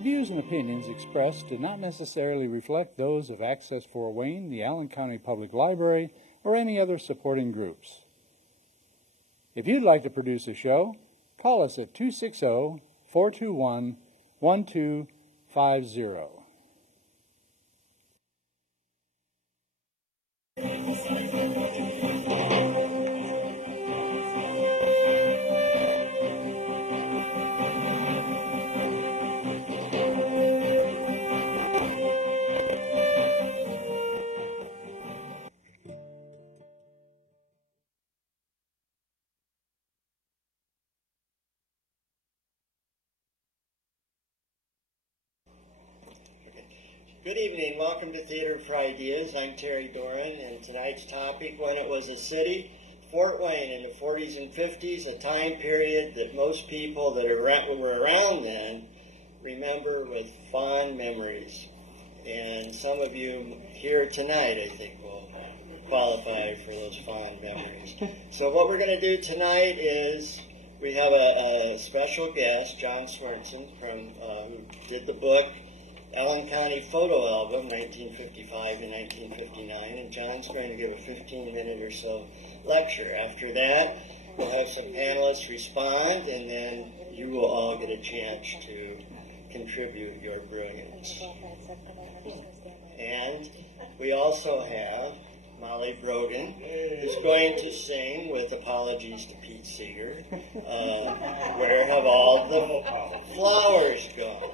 The views and opinions expressed do not necessarily reflect those of Access Fort Wayne, the Allen County Public Library, or any other supporting groups. If you'd like to produce a show, call us at 260-421-1250. Good evening. Welcome to Theater for Ideas. I'm Terry Doran, and tonight's topic, When It Was a City, Fort Wayne in the 40s and 50s, a time period that most people that were around then remember with fond memories. And some of you here tonight, I think, will qualify for those fond memories. So what we're going to do tonight is we have a special guest, John Swenson, who did the book Allen County Photo Album, 1955 and 1959, and John's going to give a 15-minute or so lecture. After that, we'll have some panelists respond, and then you will all get a chance to contribute your brilliance. And we also have Molly Brogan, who's going to sing, with apologies to Pete Seeger, Where Have All the Flowers Gone?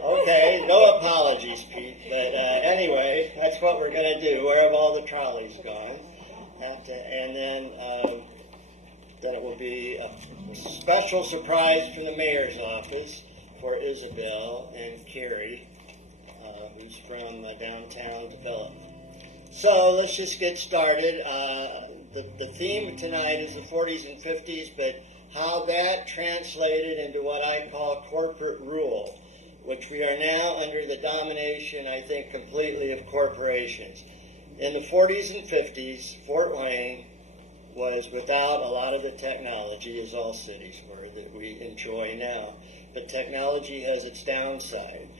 Okay, no apologies, Pete, but anyway, that's what we're going to do. Where have all the trolleys gone? And then it will be a special surprise from the mayor's office for Isabel and Carrie, who's from downtown development. So let's just get started. The theme tonight is the 40s and 50s, but how that translated into what I call corporate rule, which we are now under the domination, I think, completely of corporations. In the 40s and 50s, Fort Wayne was without a lot of the technology, as all cities were, that we enjoy now. But technology has its downside.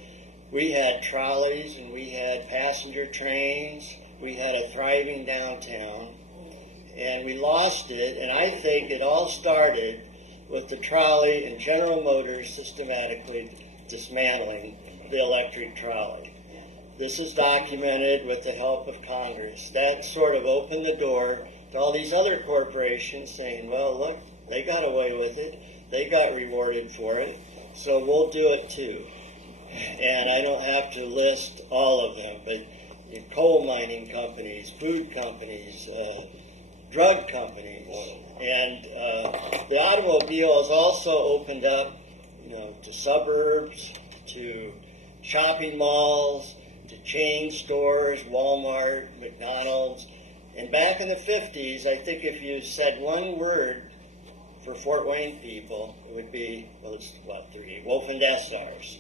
We had trolleys and we had passenger trains. We had a thriving downtown. And we lost it, and I think it all started with the trolley and General Motors systematically dismantling the electric trolley. This is documented with the help of Congress. That sort of opened the door to all these other corporations saying, well, look, they got away with it. They got rewarded for it, so we'll do it too. And I don't have to list all of them, but coal mining companies, food companies, drug companies, and the automobile has also opened up, to suburbs, to shopping malls, to chain stores, Walmart, McDonald's. And back in the 50s, I think if you said one word for Fort Wayne people, it would be, three, Wolf-and-Dessars.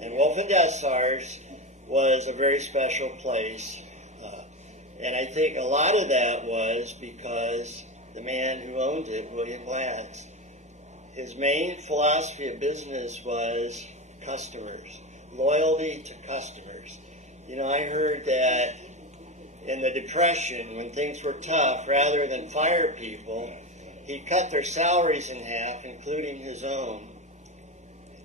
And Wolf-and-Dessars was a very special place. And I think a lot of that was because the man who owned it, William Glatz, his main philosophy of business was customers, loyalty to customers. I heard that in the Depression, when things were tough, rather than fire people, he cut their salaries in half, including his own.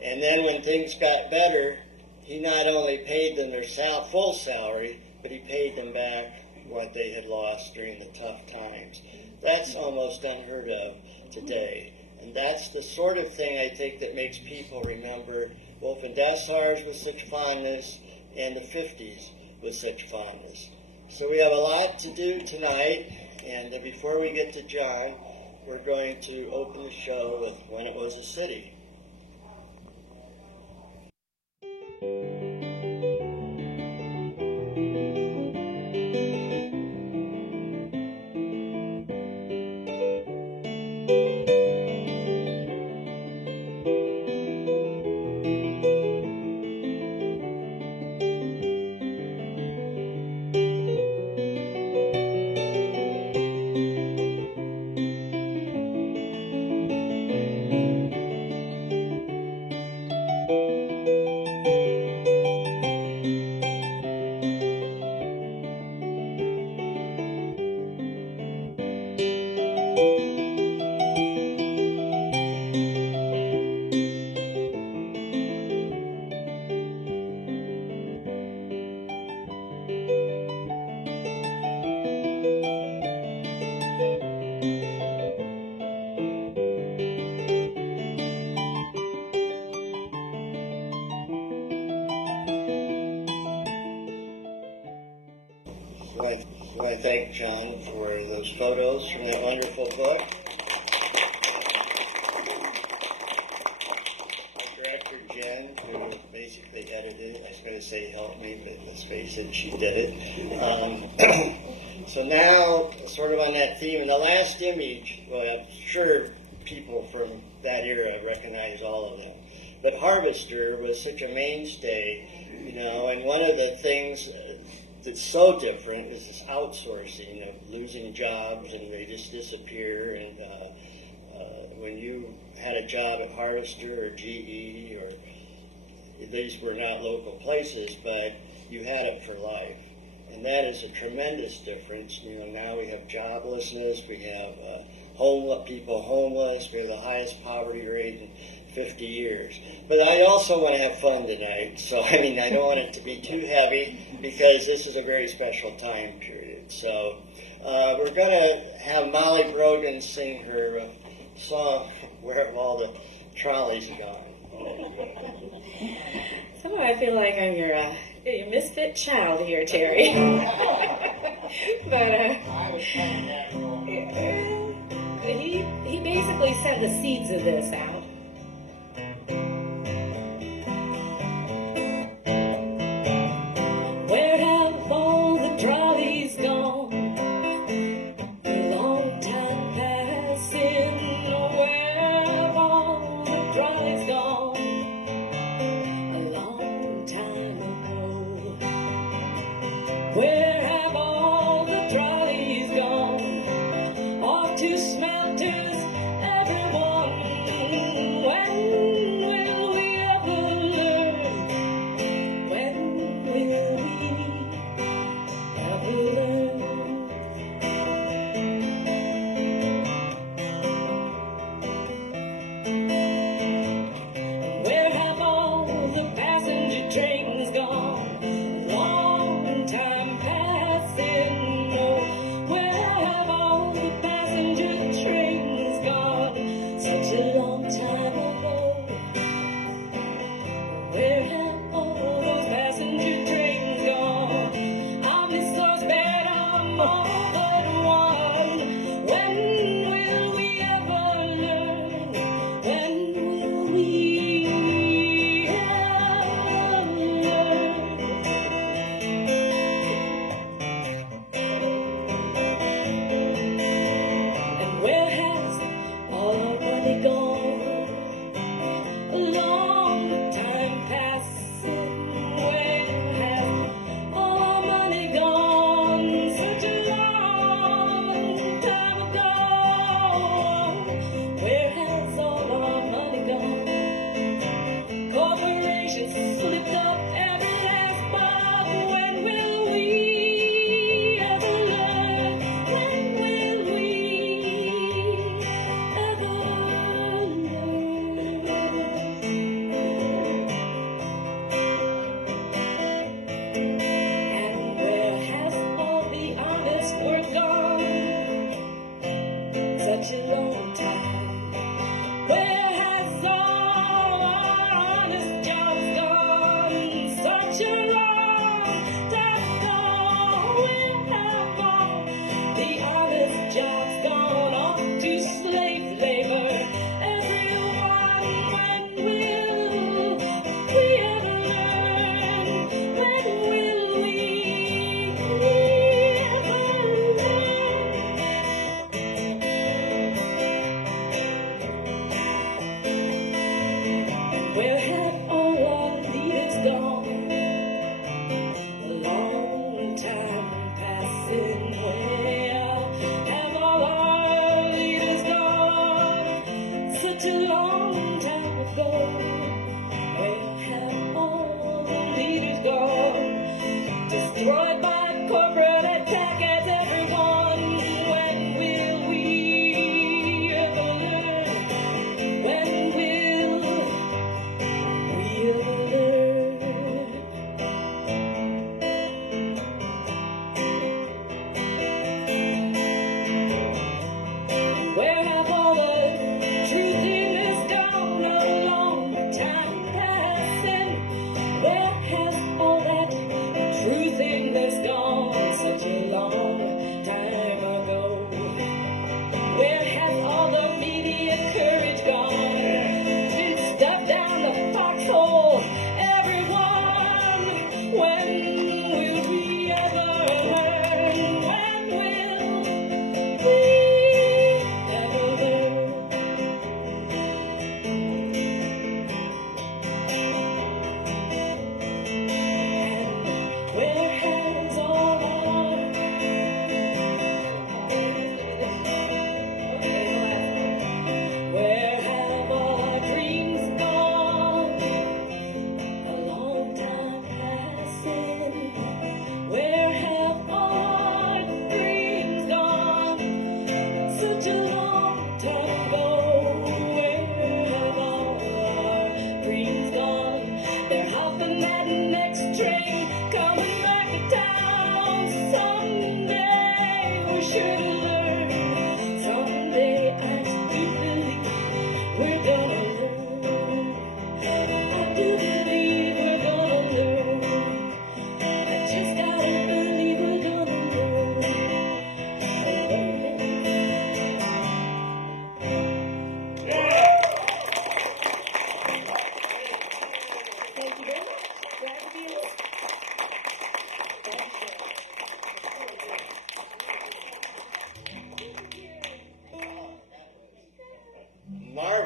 And then when things got better, he not only paid them their full salary, but he paid them back what they had lost during the tough times. That's almost unheard of today. And that's the sort of thing I think that makes people remember Wolf-and-Dessars with such fondness and the 50s with such fondness. So we have a lot to do tonight, and before we get to John, we're going to open the show with When It Was a City. thank John for those photos from that wonderful book. Director Jen, who basically edited it. I was going to say helped me, but let's face it, she did it. So now, sort of on that theme, in the last image, well, I'm sure people from that era recognize all of them. But Harvester was such a mainstay, you know, and one of the things that's so different is this outsourcing of losing jobs and they just disappear. And when you had a job at Harvester or GE, or these were not local places, but you had it for life. And that is a tremendous difference. You know, now we have joblessness, we have people homeless, we have the highest poverty rate in 50 years. But I also want to have fun tonight, so I mean, I don't want it to be too heavy because this is a very special time period. So we're going to have Molly Brogan sing her song, Where Have All the Trolleys Gone? Somehow I feel like I'm your misfit child here, Terry. But he basically set the seeds of this out. Where have all the trolleys gone? A long time passing. Where have all the trolleys gone? A long time ago. Where have all the trolleys gone? Off to smelters, everyone.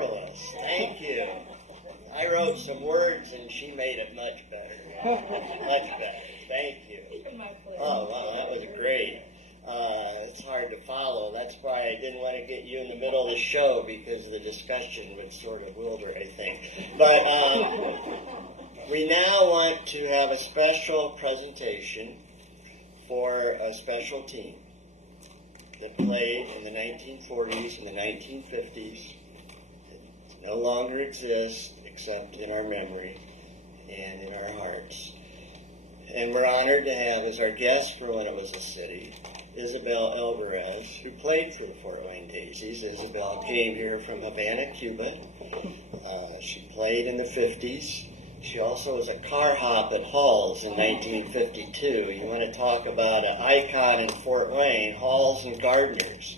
marvelous. Thank you. I wrote some words and she made it much better. Much better. Thank you. Oh, wow, that was great. It's hard to follow. That's why I didn't want to get you in the middle of the show, because the discussion would sort of wilder, I think. But we now want to have a special presentation for a special team that played in the 1940s and the 1950s. It no longer exists except in our memory and in our hearts. And we're honored to have as our guest for when it was a city, Isabel Alvarez, who played for the Fort Wayne Daisies. Isabel came here from Havana, Cuba. She played in the 50s. She also was a car hop at Halls in 1952. You want to talk about an icon in Fort Wayne, Halls and Gardners.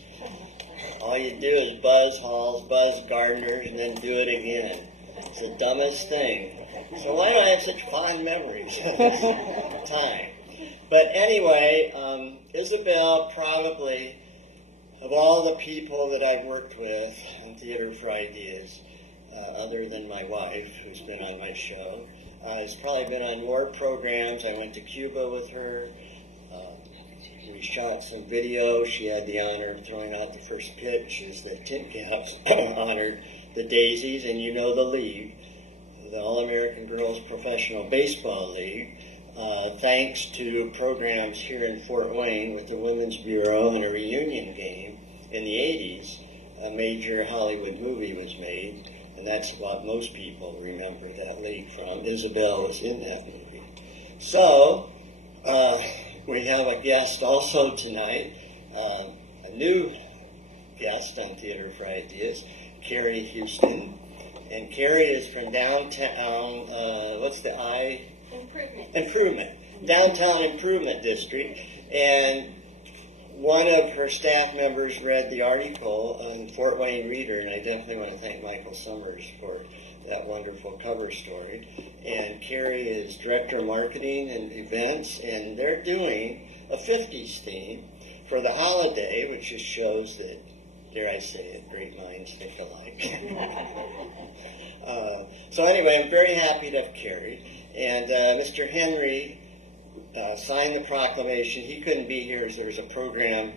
All you do is buzz Halls, buzz Gardners, and then do it again. It's the dumbest thing. So why do I have such fond memories of this time? But anyway, Isabel, probably, of all the people that I've worked with on Theater for Ideas, other than my wife, who's been on my show, has probably been on more programs. I went to Cuba with her. We shot some video. She had the honor of throwing out the first pitch as the Tin Caps honored the Daisies, and you know the league, the All-American Girls Professional Baseball League. Thanks to programs here in Fort Wayne with the Women's Bureau and a reunion game in the 80s, a major Hollywood movie was made, and that's what most people remember that league from. Isabel was in that movie. So, we have a guest also tonight, a new guest on Theater for Ideas, Carrie Houston. And Carrie is from downtown, what's the I? Improvement. Downtown Improvement District. And one of her staff members read the article on Fort Wayne Reader, and I definitely want to thank Michael Summers for that wonderful cover story. And Carrie is Director of Marketing and Events, and they're doing a 50s theme for the holiday, which just shows that, dare I say it, great minds think alike. So anyway, I'm very happy to have Carrie. And Mr. Henry signed the proclamation. He couldn't be here as there's a program,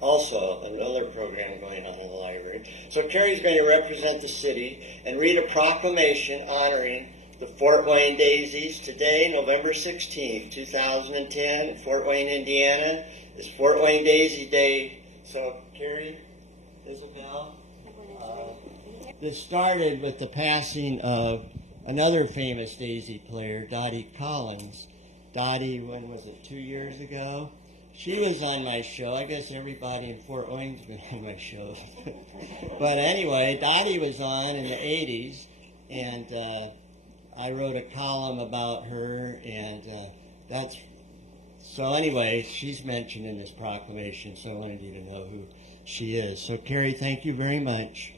also another program going on in the library. So Carrie's going to represent the city and read a proclamation honoring the Fort Wayne Daisies. Today, November 16th, 2010, in Fort Wayne, Indiana, is Fort Wayne Daisy Day. So Carrie, Isabel, this started with the passing of another famous Daisy player, Dottie Collins. Dottie, when was it, 2 years ago? She was on my show. I guess everybody in Fort Wayne's been on my show. But anyway, Dottie was on in the 80s, and I wrote a column about her, and that's... So anyway, she's mentioned in this proclamation, so I wanted you to know who she is. So Carrie, thank you very much.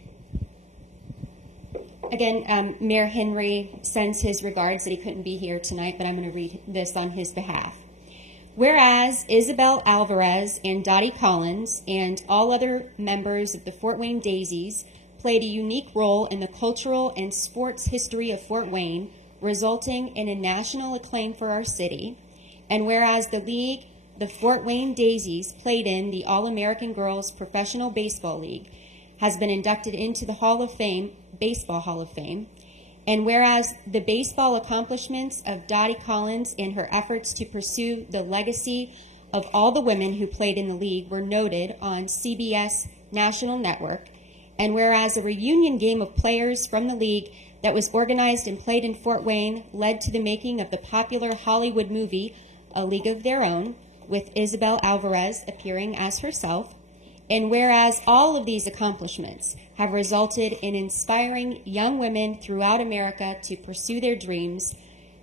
Again, Mayor Henry sends his regards that he couldn't be here tonight, but I'm going to read this on his behalf. Whereas Isabel Alvarez and Dottie Collins and all other members of the Fort Wayne Daisies played a unique role in the cultural and sports history of Fort Wayne, resulting in a national acclaim for our city. And whereas the league the Fort Wayne Daisies played in, the All-American Girls Professional Baseball League, has been inducted into the Hall of Fame, Baseball Hall of Fame. And whereas the baseball accomplishments of Dottie Collins and her efforts to pursue the legacy of all the women who played in the league were noted on CBS National Network, and whereas a reunion game of players from the league that was organized and played in Fort Wayne led to the making of the popular Hollywood movie A League of Their Own, with Isabel Alvarez appearing as herself, and whereas all of these accomplishments have resulted in inspiring young women throughout America to pursue their dreams,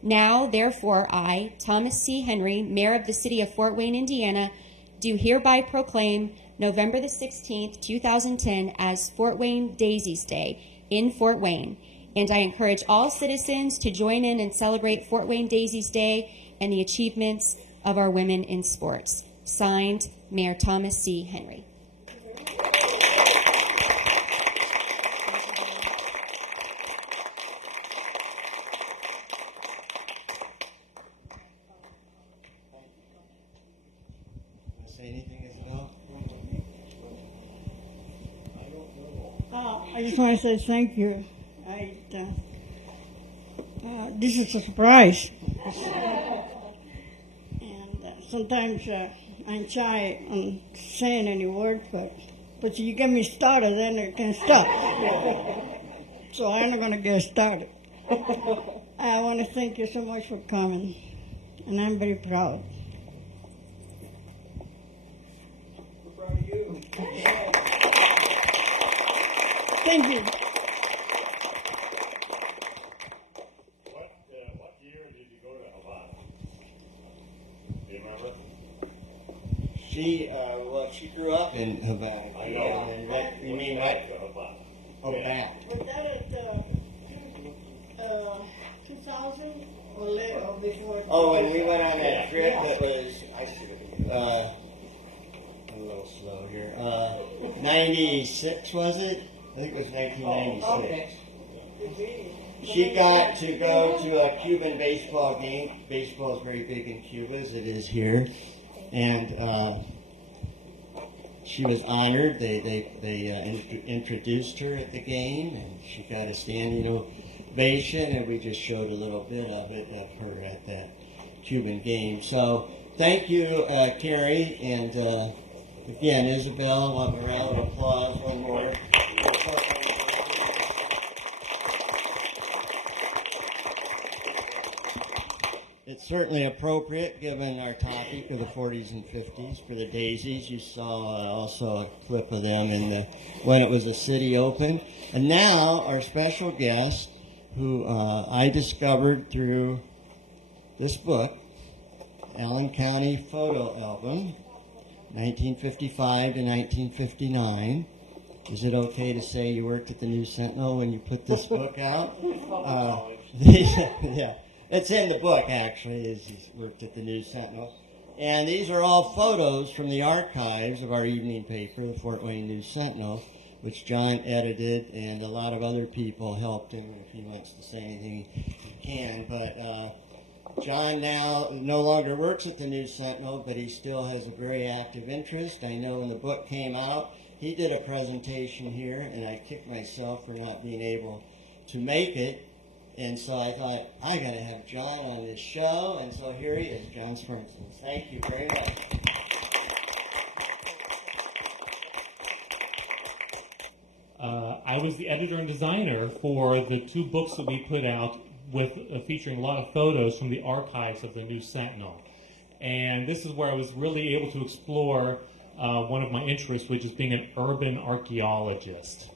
now, therefore, I, Thomas C. Henry, Mayor of the City of Fort Wayne, Indiana, do hereby proclaim November the 16th, 2010 as Fort Wayne Daisies Day in Fort Wayne. And I encourage all citizens to join in and celebrate Fort Wayne Daisies Day and the achievements of our women in sports. Signed, Mayor Thomas C. Henry. I just want to say thank you. This is a surprise. And sometimes I'm shy on saying any words, but you get me started, then I can't stop. So I'm not going to get started. I want to thank you so much for coming, and I'm very proud. We're proud of you. Thank you. What year did you go to Havana? Do you remember? She grew up in Havana. I know. You mean Back to Havana. Oh, back. Was that at 2000 or later or before? Oh, when we went on that trip, Yeah. it was, I'm a little slow here, 96, was it? I think it was 1996. She got to go to a Cuban baseball game. Baseball is very big in Cuba, as it is here. And she was honored. They introduced her at the game, and she got a standing ovation, and we just showed a little bit of it of her at that Cuban game. So thank you, Carrie, and again, Isabel, want a round of applause, one more. It's certainly appropriate given our topic of the 40s and 50s for the Daisies. You saw also a clip of them in when it was a city open. And now our special guest, who I discovered through this book, Allen County Photo Album, 1955 to 1959. Is it okay to say you worked at the News Sentinel when you put this book out? Yeah. It's in the book, actually, as he's worked at the News Sentinel. And these are all photos from the archives of our evening paper, the Fort Wayne News Sentinel, which John edited, and a lot of other people helped him. If he wants to say anything, he can. But John now no longer works at the News Sentinel, but he still has a very active interest. I know when the book came out, he did a presentation here, and I kicked myself for not being able to make it. And so I thought, I got to have John on this show. And so here he is, John Springsteen. Thank you very much. I was the editor and designer for the two books that we put out with featuring a lot of photos from the archives of the News Sentinel. And this is where I was really able to explore one of my interests, which is being an urban archaeologist.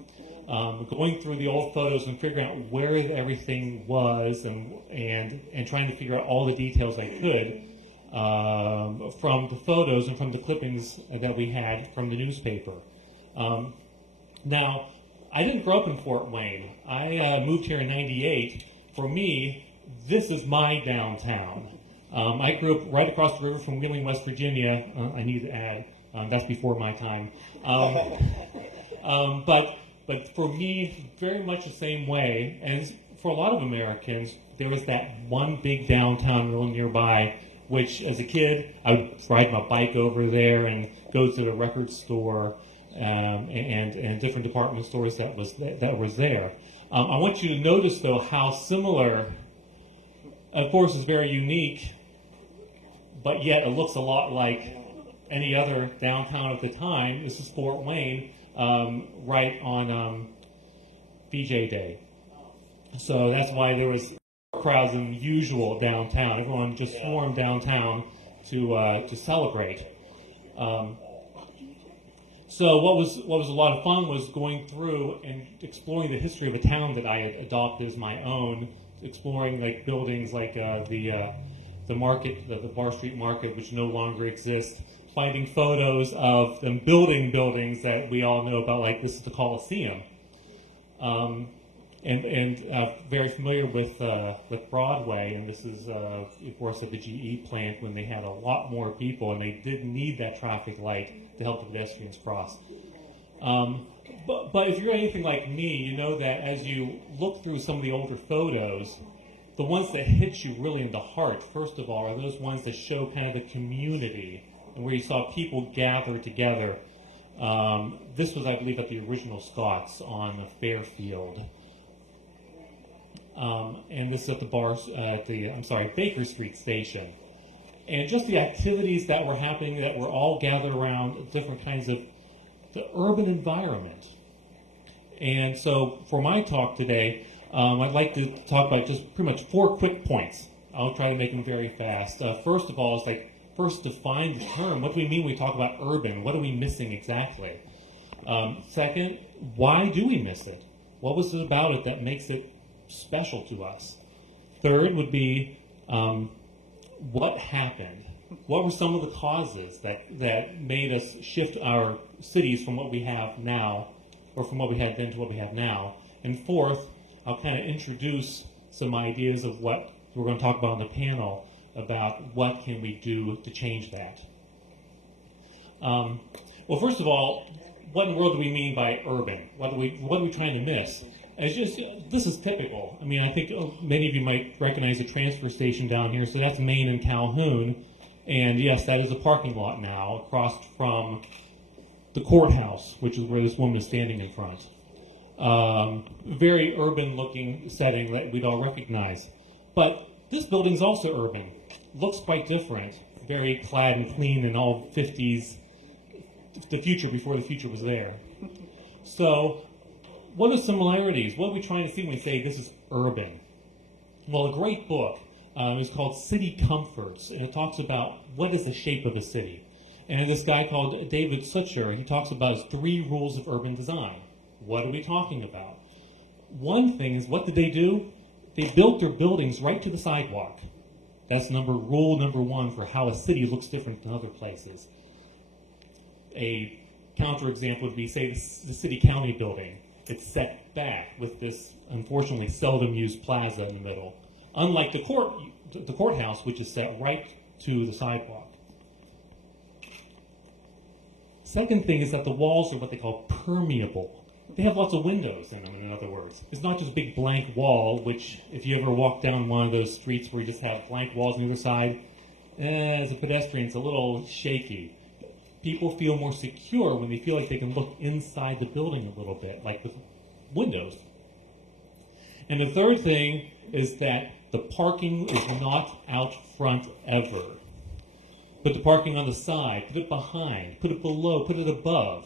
Going through the old photos and figuring out where everything was and trying to figure out all the details I could from the photos and from the clippings that we had from the newspaper. Now, I didn't grow up in Fort Wayne. I moved here in '98. For me, this is my downtown. I grew up right across the river from Wheeling, West Virginia. I need to add, that's before my time. But for me, very much the same way, and for a lot of Americans, there was that one big downtown real nearby, which as a kid, I would ride my bike over there and go to the record store and different department stores that was there. I want you to notice, though, how similar, of course, is very unique, but yet it looks a lot like any other downtown at the time. This is Fort Wayne. Right on VJ Day. So that's why there was more crowds than usual downtown. Everyone just swarmed downtown to celebrate. So what was a lot of fun was going through and exploring the history of a town that I had adopted as my own, exploring like buildings like the market, the Bar Street Market, which no longer exists. Finding photos of them building buildings that we all know about, like this is the Coliseum, and very familiar with Broadway. And this is, of course, at the GE plant when they had a lot more people, and they didn't need that traffic light to help the pedestrians cross. But if you're anything like me, you know that as you look through some of the older photos, the ones that hit you really in the heart, first of all, are those ones that show kind of the community and where you saw people gather together. This was, I believe, at the original Scott's on Fairfield. And this is at the Baker Street station. And just the activities that were happening that were all gathered around different kinds of the urban environment. And so for my talk today, I'd like to talk about just pretty much 4 quick points. I'll try to make them very fast. First of all, first define the term. What do we mean when we talk about urban? What are we missing exactly? Second, why do we miss it? What was it about it that makes it special to us? Third would be what happened? What were some of the causes that made us shift our cities from what we have now, or from what we had then to what we have now? And fourth, I'll kind of introduce some ideas of what we're going to talk about on the panel about what can we do to change that. Well, first of all, what in the world do we mean by urban? What are we trying to miss? This is typical. I mean, I think many of you might recognize the transfer station down here. So that's Main and Calhoun. And yes, that is a parking lot now across from the courthouse, which is where this woman is standing in front. Very urban-looking setting that we'd all recognize. But this building's also urban. Looks quite different. Very clad and clean in all 50s, the future before the future was there. So, what are the similarities? What are we trying to see when we say this is urban? Well, a great book is called City Comforts, and it talks about what is the shape of a city. And this guy called David Sucher, he talks about his 3 rules of urban design. What are we talking about? One thing is, what did they do? They built their buildings right to the sidewalk. That's rule number 1 for how a city looks different than other places. A counterexample would be, say, the city-county building. It's set back with this, unfortunately, seldom-used plaza in the middle. Unlike the courthouse, which is set right to the sidewalk. Second thing is that the walls are what they call permeable. They have lots of windows in them, in other words. It's not just a big blank wall, which, if you ever walk down one of those streets where you just have blank walls on the other side, as a pedestrian, it's a little shaky. People feel more secure when they feel like they can look inside the building a little bit, like with windows. And the third thing is that the parking is not out front ever. Put the parking on the side, put it behind, put it below, put it above.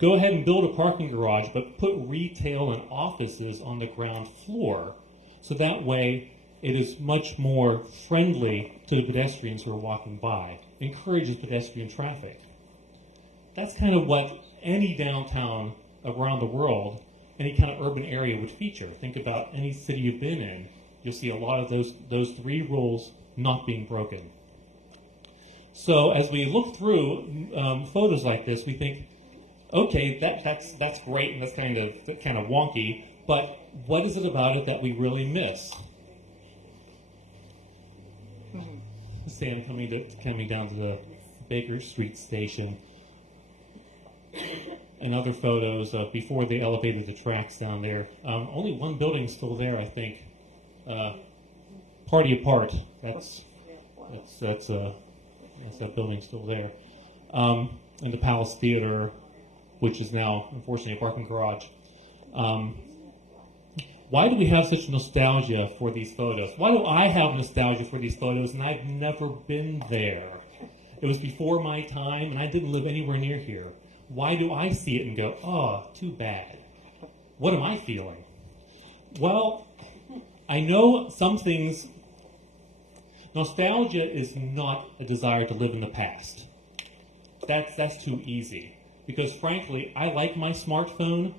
Go ahead and build a parking garage, but put retail and offices on the ground floor. So that way it is much more friendly to the pedestrians who are walking by. Encourages pedestrian traffic. That's kind of what any downtown around the world, any kind of urban area would feature. Think about any city you've been in. You'll see a lot of those 3 rules not being broken. So as we look through photos like this, we think, okay, that's great and that's kind of wonky, but what is it about it that we really miss? Sam coming down to the Baker Street station. And other photos before they elevated the tracks down there. Only one building's still there, I think. Party Apart. That's that building still there. And the Palace Theater, which is now, unfortunately, a parking garage. Why do we have such nostalgia for these photos? Why do I have nostalgia for these photos and I've never been there? It was before my time and I didn't live anywhere near here. Why do I see it and go, oh, too bad? What am I feeling? Well, I know some things. Nostalgia is not a desire to live in the past. That's too easy. Because frankly, I like my smartphone.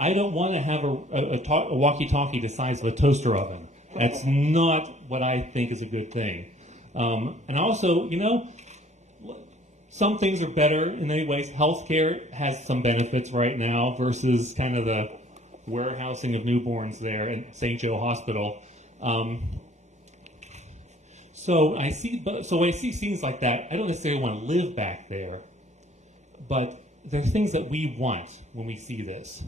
I don't want to have a walkie-talkie the size of a toaster oven. That's not what I think is a good thing. And also, some things are better in many ways. Healthcare has some benefits right now versus kind of the warehousing of newborns there at St. Joe Hospital. So I see scenes like that. I don't necessarily want to live back there, but there are things that we want when we see this.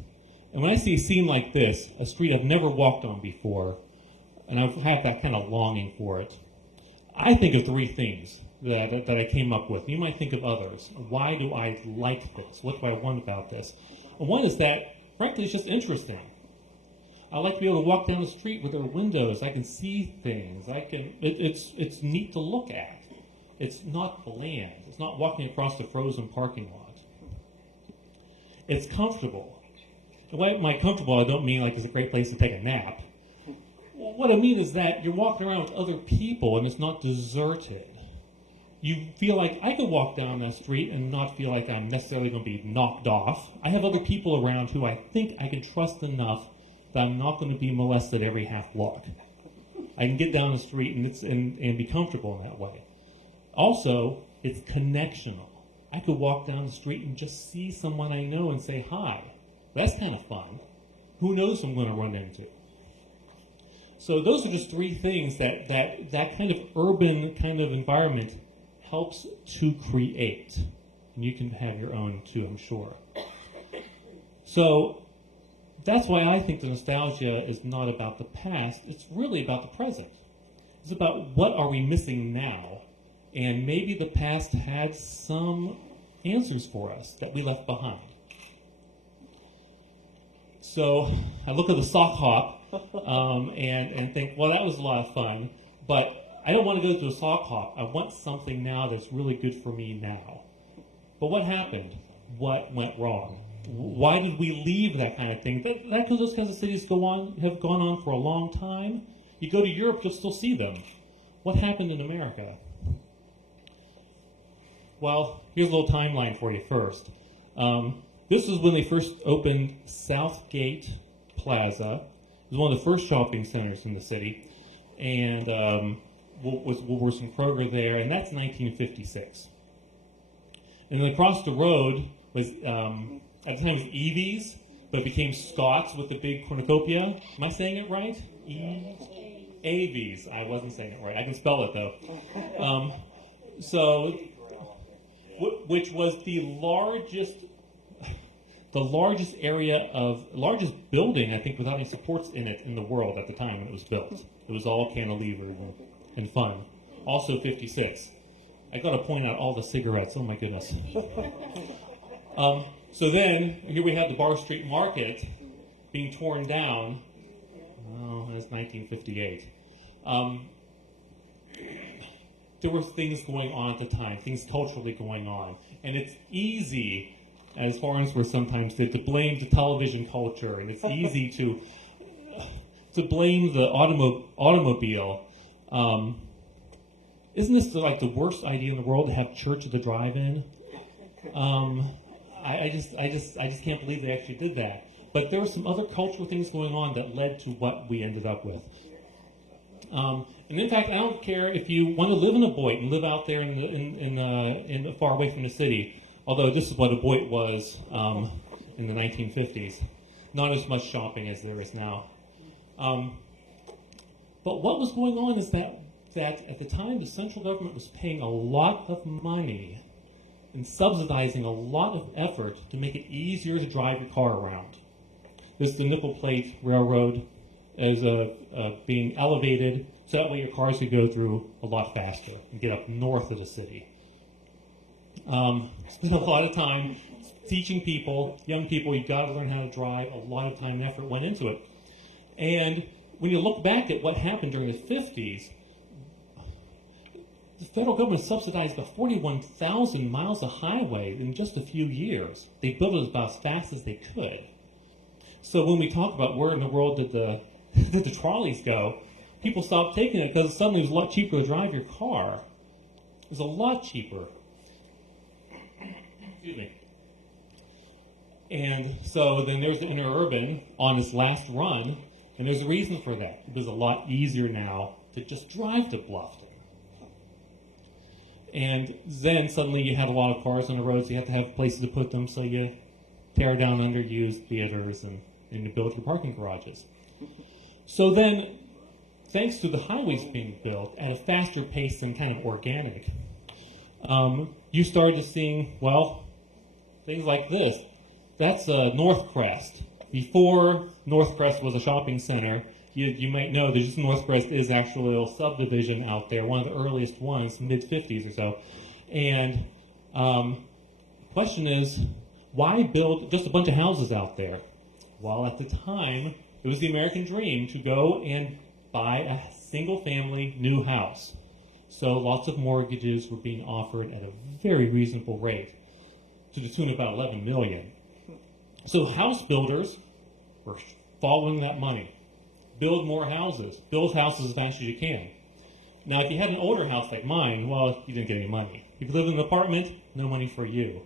And when I see a scene like this, a street I've never walked on before, and I've had that kind of longing for it, I think of 3 things. that I came up with. You might think of others. Why do I like this? What do I want about this? And one is that, frankly, it's just interesting. I like to be able to walk down the street with their windows. I can see things. It's neat to look at. It's not bland. It's not walking across the frozen parking lot. It's comfortable. By comfortable, I don't mean like it's a great place to take a nap. What I mean is that you're walking around with other people and it's not deserted. You feel like I could walk down the street and not feel like I'm necessarily going to be knocked off. I have other people around who I think I can trust enough that I'm not going to be molested every half block. I can get down the street and be comfortable in that way. Also, it's connectional. I could walk down the street and just see someone I know and say hi. That's kind of fun. Who knows who I'm going to run into? So those are just three things that kind of urban kind of environment helps to create. And you can have your own too, I'm sure. So that's why I think the nostalgia is not about the past. It's really about the present. It's about what are we missing now. And maybe the past had some answers for us that we left behind. So I look at the sock hop and think, well, that was a lot of fun, but I don't want to go to a sock hop. I want something now that's really good for me now. But what happened? What went wrong? Why did we leave that kind of thing? Those kinds of cities have gone on for a long time. You go to Europe, you'll still see them. What happened in America? Well, here's a little timeline for you first. This was when they first opened Southgate Plaza. It was one of the first shopping centers in the city, and was Woolworths and Kroger there, and that's 1956. And then across the road was, at the time it was Evie's, but it became Scott's with the big cornucopia. Am I saying it right? Avies. I wasn't saying it right. I can spell it though. Which was the largest building, I think, without any supports in it in the world at the time when it was built. It was all cantilevered and fun. Also 56. I got to point out all the cigarettes. Oh my goodness. So then, here we have the Bar Street Market being torn down. Oh, that's 1958. There were things going on at the time, things culturally going on. And it's easy, as foreigners were sometimes did, to blame the television culture. And it's easy to blame the automobile. Isn't this like the worst idea in the world to have church at the drive-in? I just can't believe they actually did that. But there were some other cultural things going on that led to what we ended up with. And in fact, I don't care if you want to live in a Beloit and live out there in far away from the city. Although this is what a Beloit was in the 1950s, not as much shopping as there is now. But what was going on is that at the time the central government was paying a lot of money and subsidizing a lot of effort to make it easier to drive your car around. The nickel plate railroad is being elevated so that way your cars could go through a lot faster and get up north of the city. Spent a lot of time teaching people, young people, you've got to learn how to drive. A lot of time and effort went into it. And when you look back at what happened during the 50s, the federal government subsidized about 41,000 miles of highway in just a few years. They built it about as fast as they could. So when we talk about where in the world did the trolleys go, people stopped taking it because suddenly it was a lot cheaper to drive your car. It was a lot cheaper. Excuse me. And so then there's the interurban on its last run, and there's a reason for that. It was a lot easier now to just drive to Bluffton. And then suddenly you had a lot of cars on the roads. You have to have places to put them, so you tear down underused theaters and you build your parking garages. So then, thanks to the highways being built at a faster pace than kind of organic, you started seeing, well, things like this. That's North Crest. Before North Crest was a shopping center, you might know that just Northcrest is actually a little subdivision out there, one of the earliest ones, mid-50s or so. And question is, why build just a bunch of houses out there? Well, at the time, it was the American dream to go and buy a single-family new house. So lots of mortgages were being offered at a very reasonable rate, to the tune of about $11 million. So house builders were following that money. Build more houses. Build houses as fast as you can. Now, if you had an older house like mine, well, you didn't get any money. If you lived in an apartment, no money for you.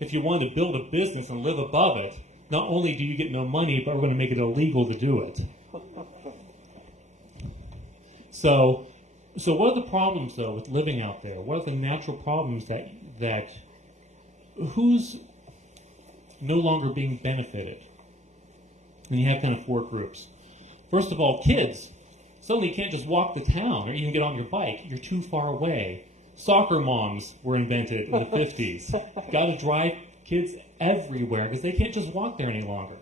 If you wanted to build a business and live above it, not only do you get no money, but we're going to make it illegal to do it. So what are the problems, though, with living out there? What are the natural problems that who's no longer being benefited? And you have kind of four groups. First of all, kids. Suddenly you can't just walk to town or even get on your bike. You're too far away. Soccer moms were invented in the 50s. You've got to drive kids everywhere because they can't just walk there any longer.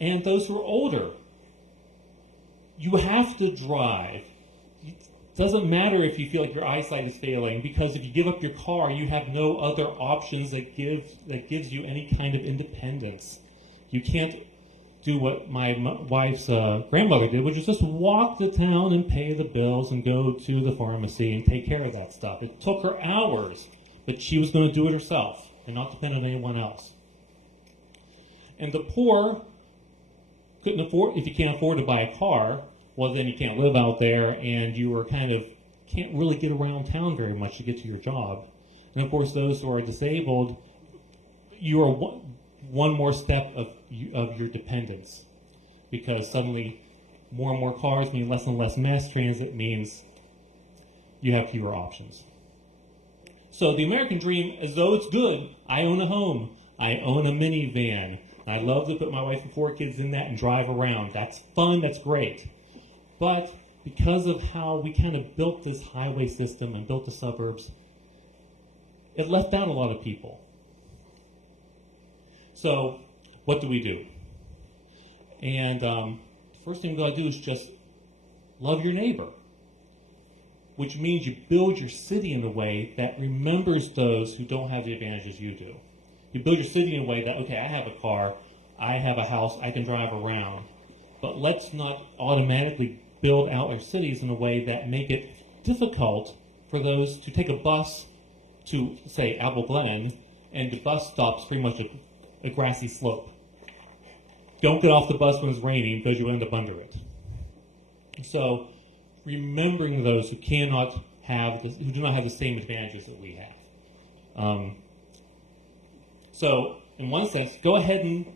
And those who are older, you have to drive. It doesn't matter if you feel like your eyesight is failing, because if you give up your car, you have no other options that gives you any kind of independence. You can't do what my wife's grandmother did, which is just walk to town and pay the bills and go to the pharmacy and take care of that stuff. It took her hours, but she was going to do it herself and not depend on anyone else. And the poor couldn't afford, if you can't afford to buy a car, well, then you can't live out there, and you are can't really get around town very much to get to your job. And of course, those who are disabled, you are one more step of your dependence, because suddenly more and more cars mean less and less mass transit, means you have fewer options. So the American dream, as though it's good, I own a home, I own a minivan, I love to put my wife and 4 kids in that and drive around. That's fun, that's great. But because of how we kind of built this highway system and built the suburbs, it left out a lot of people. So what do we do? And the first thing we've got to do is just love your neighbor, which means you build your city in a way that remembers those who don't have the advantages you do. You build your city in a way that, okay, I have a car, I have a house, I can drive around, but let's not automatically build out our cities in a way that make it difficult for those to take a bus to, say, Apple Glen, and the bus stops pretty much a grassy slope. Don't get off the bus when it's raining, because you'll end up under it. So, remembering those who do not have the same advantages that we have. So, in one sense, go ahead and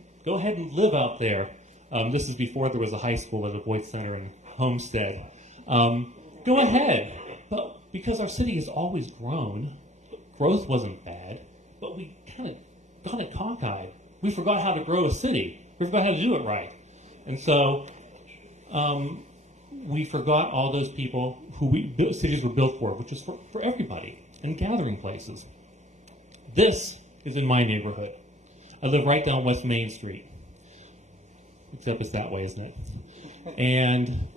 live out there. This is before there was a high school at the Boyd Center in Homestead. Go ahead, but because our city has always grown, growth wasn't bad, but we kind of got it cockeyed. We forgot how to grow a city. We forgot how to do it right. And so we forgot all those people who cities were built for, which is for everybody, and gathering places. This is in my neighborhood. I live right down West Main Street. Except it's that way, isn't it? And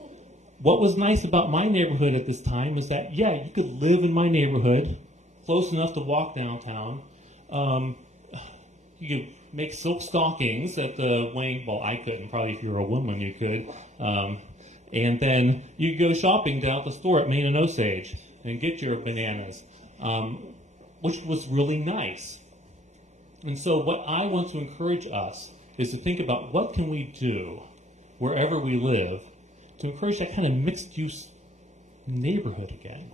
what was nice about my neighborhood at this time is that, yeah, you could live in my neighborhood, close enough to walk downtown. You could make silk stockings at the wing. Well, I couldn't. Probably if you were a woman, you could. And then you could go shopping down at the store at Main and Osage and get your bananas, which was really nice. And so what I want to encourage us is to think about what can we do wherever we live to encourage that kind of mixed-use neighborhood again.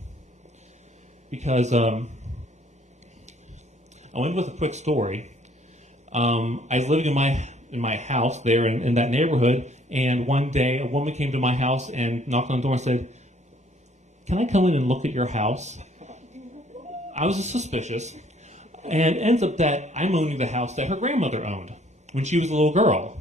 Because I went with a quick story. I was living in my house there in that neighborhood, and one day a woman came to my house and knocked on the door and said, "Can I come in and look at your house?" I was suspicious, and it ends up that I'm owning the house that her grandmother owned when she was a little girl.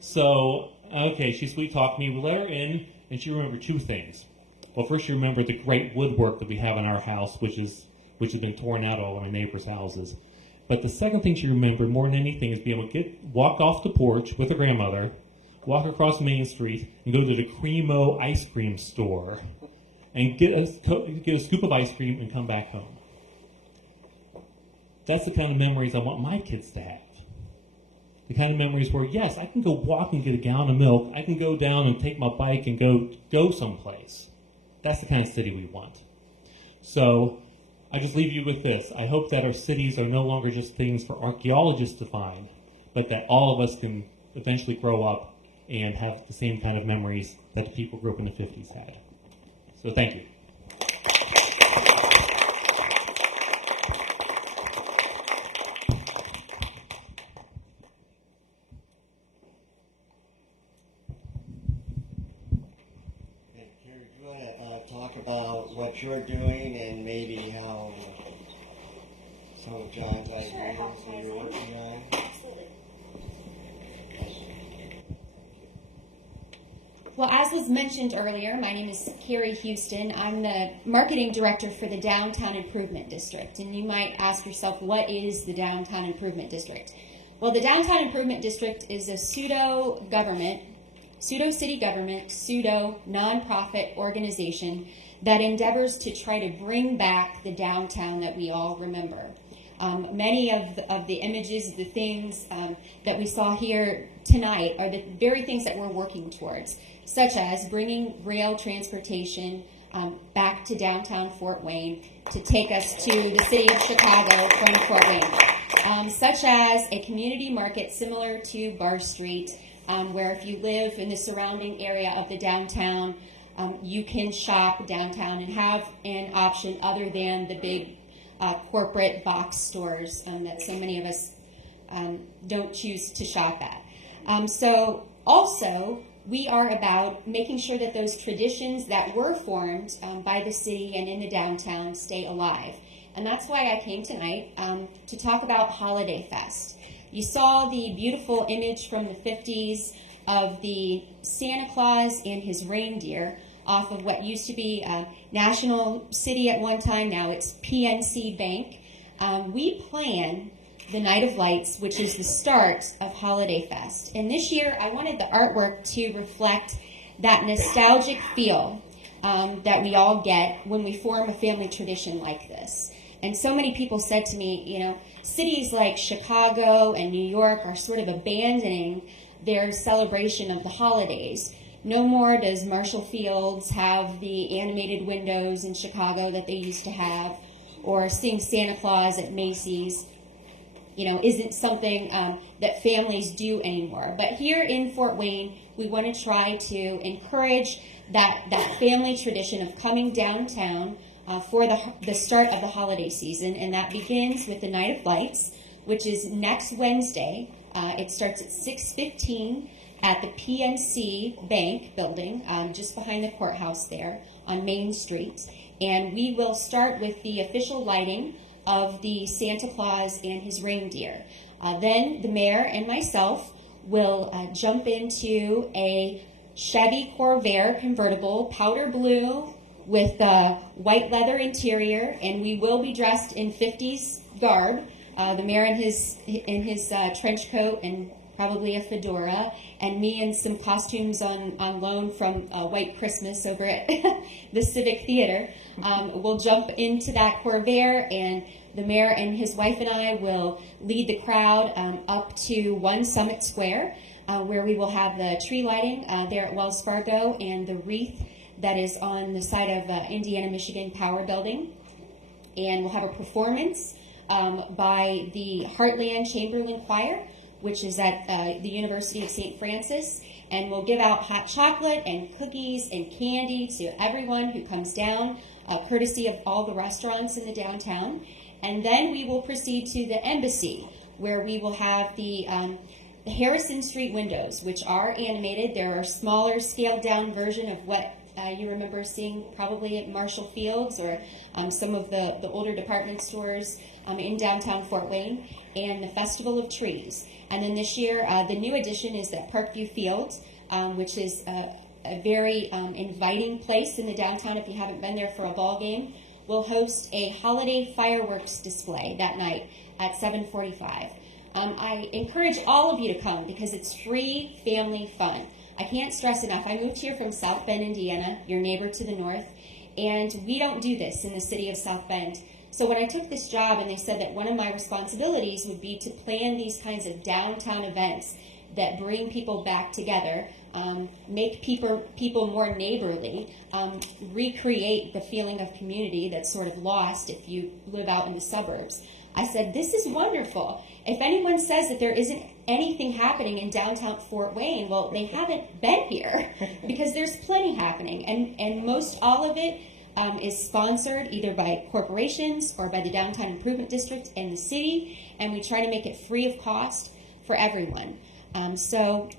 So, okay, she sweet-talked me. We let her in, and she remembered 2 things. Well, first she remembered the great woodwork that we have in our house, which has been torn out all in our neighbors' houses. But the second thing she remembered more than anything is being able to walk off the porch with her grandmother, walk across Main Street and go to the Cremo ice cream store and get a scoop of ice cream and come back home. That's the kind of memories I want my kids to have. The kind of memories where, yes, I can go walk and get a gallon of milk. I can go down and take my bike and go someplace. That's the kind of city we want. So I just leave you with this. I hope that our cities are no longer just things for archaeologists to find, but that all of us can eventually grow up and have the same kind of memories that the people who grew up in the 50s had. So thank you. Terry, do you want to talk about what you're doing and maybe how some of John's ideas that you're working on? Well, as was mentioned earlier, my name is Carrie Houston. I'm the marketing director for the Downtown Improvement District. And you might ask yourself, what is the Downtown Improvement District? Well, the Downtown Improvement District is a pseudo-government, pseudo-city government, pseudo-nonprofit organization that endeavors to try to bring back the downtown that we all remember. Many of the images, the things that we saw here tonight are the very things that we're working towards, such as bringing rail transportation back to downtown Fort Wayne to take us to the city of Chicago from Fort Wayne, such as a community market similar to Bar Street, where if you live in the surrounding area of the downtown, you can shop downtown and have an option other than the big corporate box stores that so many of us don't choose to shop at. So also, we are about making sure that those traditions that were formed by the city and in the downtown stay alive. And that's why I came tonight to talk about Holiday Fest. You saw the beautiful image from the 50s of the Santa Claus and his reindeer off of what used to be National City at one time. Now it's PNC Bank. We plan the Night of Lights, which is the start of Holiday Fest. And this year, I wanted the artwork to reflect that nostalgic feel that we all get when we form a family tradition like this. And so many people said to me, you know, cities like Chicago and New York are sort of abandoning their celebration of the holidays. No more does Marshall Fields have the animated windows in Chicago that they used to have, or seeing Santa Claus at Macy's, you know, isn't something that families do anymore. But here in Fort Wayne, we want to try to encourage that family tradition of coming downtown for the start of the holiday season, and that begins with the Night of Lights, which is next Wednesday. It starts at 6:15 at the PNC Bank building, just behind the courthouse there on Main Street. And we will start with the official lighting of the Santa Claus and his reindeer. Then the mayor and myself will jump into a Chevy Corvair convertible, powder blue with white leather interior, and we will be dressed in 50s garb. The mayor in his trench coat and probably a fedora, and me in some costumes on loan from White Christmas over at the Civic Theater. We'll jump into that Corvair, and the mayor and his wife and I will lead the crowd up to One Summit Square, where we will have the tree lighting there at Wells Fargo and the wreath that is on the side of Indiana-Michigan Power Building. And we'll have a performance by the Heartland Chamberlain Choir, which is at the University of St. Francis, and we'll give out hot chocolate and cookies and candy to everyone who comes down, courtesy of all the restaurants in the downtown. And then we will proceed to the Embassy, where we will have the Harrison Street windows, which are animated. They're a smaller, scaled-down version of what you remember seeing probably at Marshall Fields or some of the older department stores in downtown Fort Wayne, and the Festival of Trees. And then this year, the new addition is at Parkview Fields, which is a very inviting place in the downtown if you haven't been there for a ball game. We'll host a holiday fireworks display that night at 7:45. I encourage all of you to come because it's free family fun. I can't stress enough. I moved here from South Bend, Indiana, your neighbor to the north, and we don't do this in the city of South Bend. So when I took this job and they said that one of my responsibilities would be to plan these kinds of downtown events that bring people back together, make people more neighborly, recreate the feeling of community that's sort of lost if you live out in the suburbs. I said, this is wonderful. If anyone says that there isn't anything happening in downtown Fort Wayne, well, they haven't been here because there's plenty happening. And most all of it is sponsored either by corporations or by the Downtown Improvement District and the city, and we try to make it free of cost for everyone. So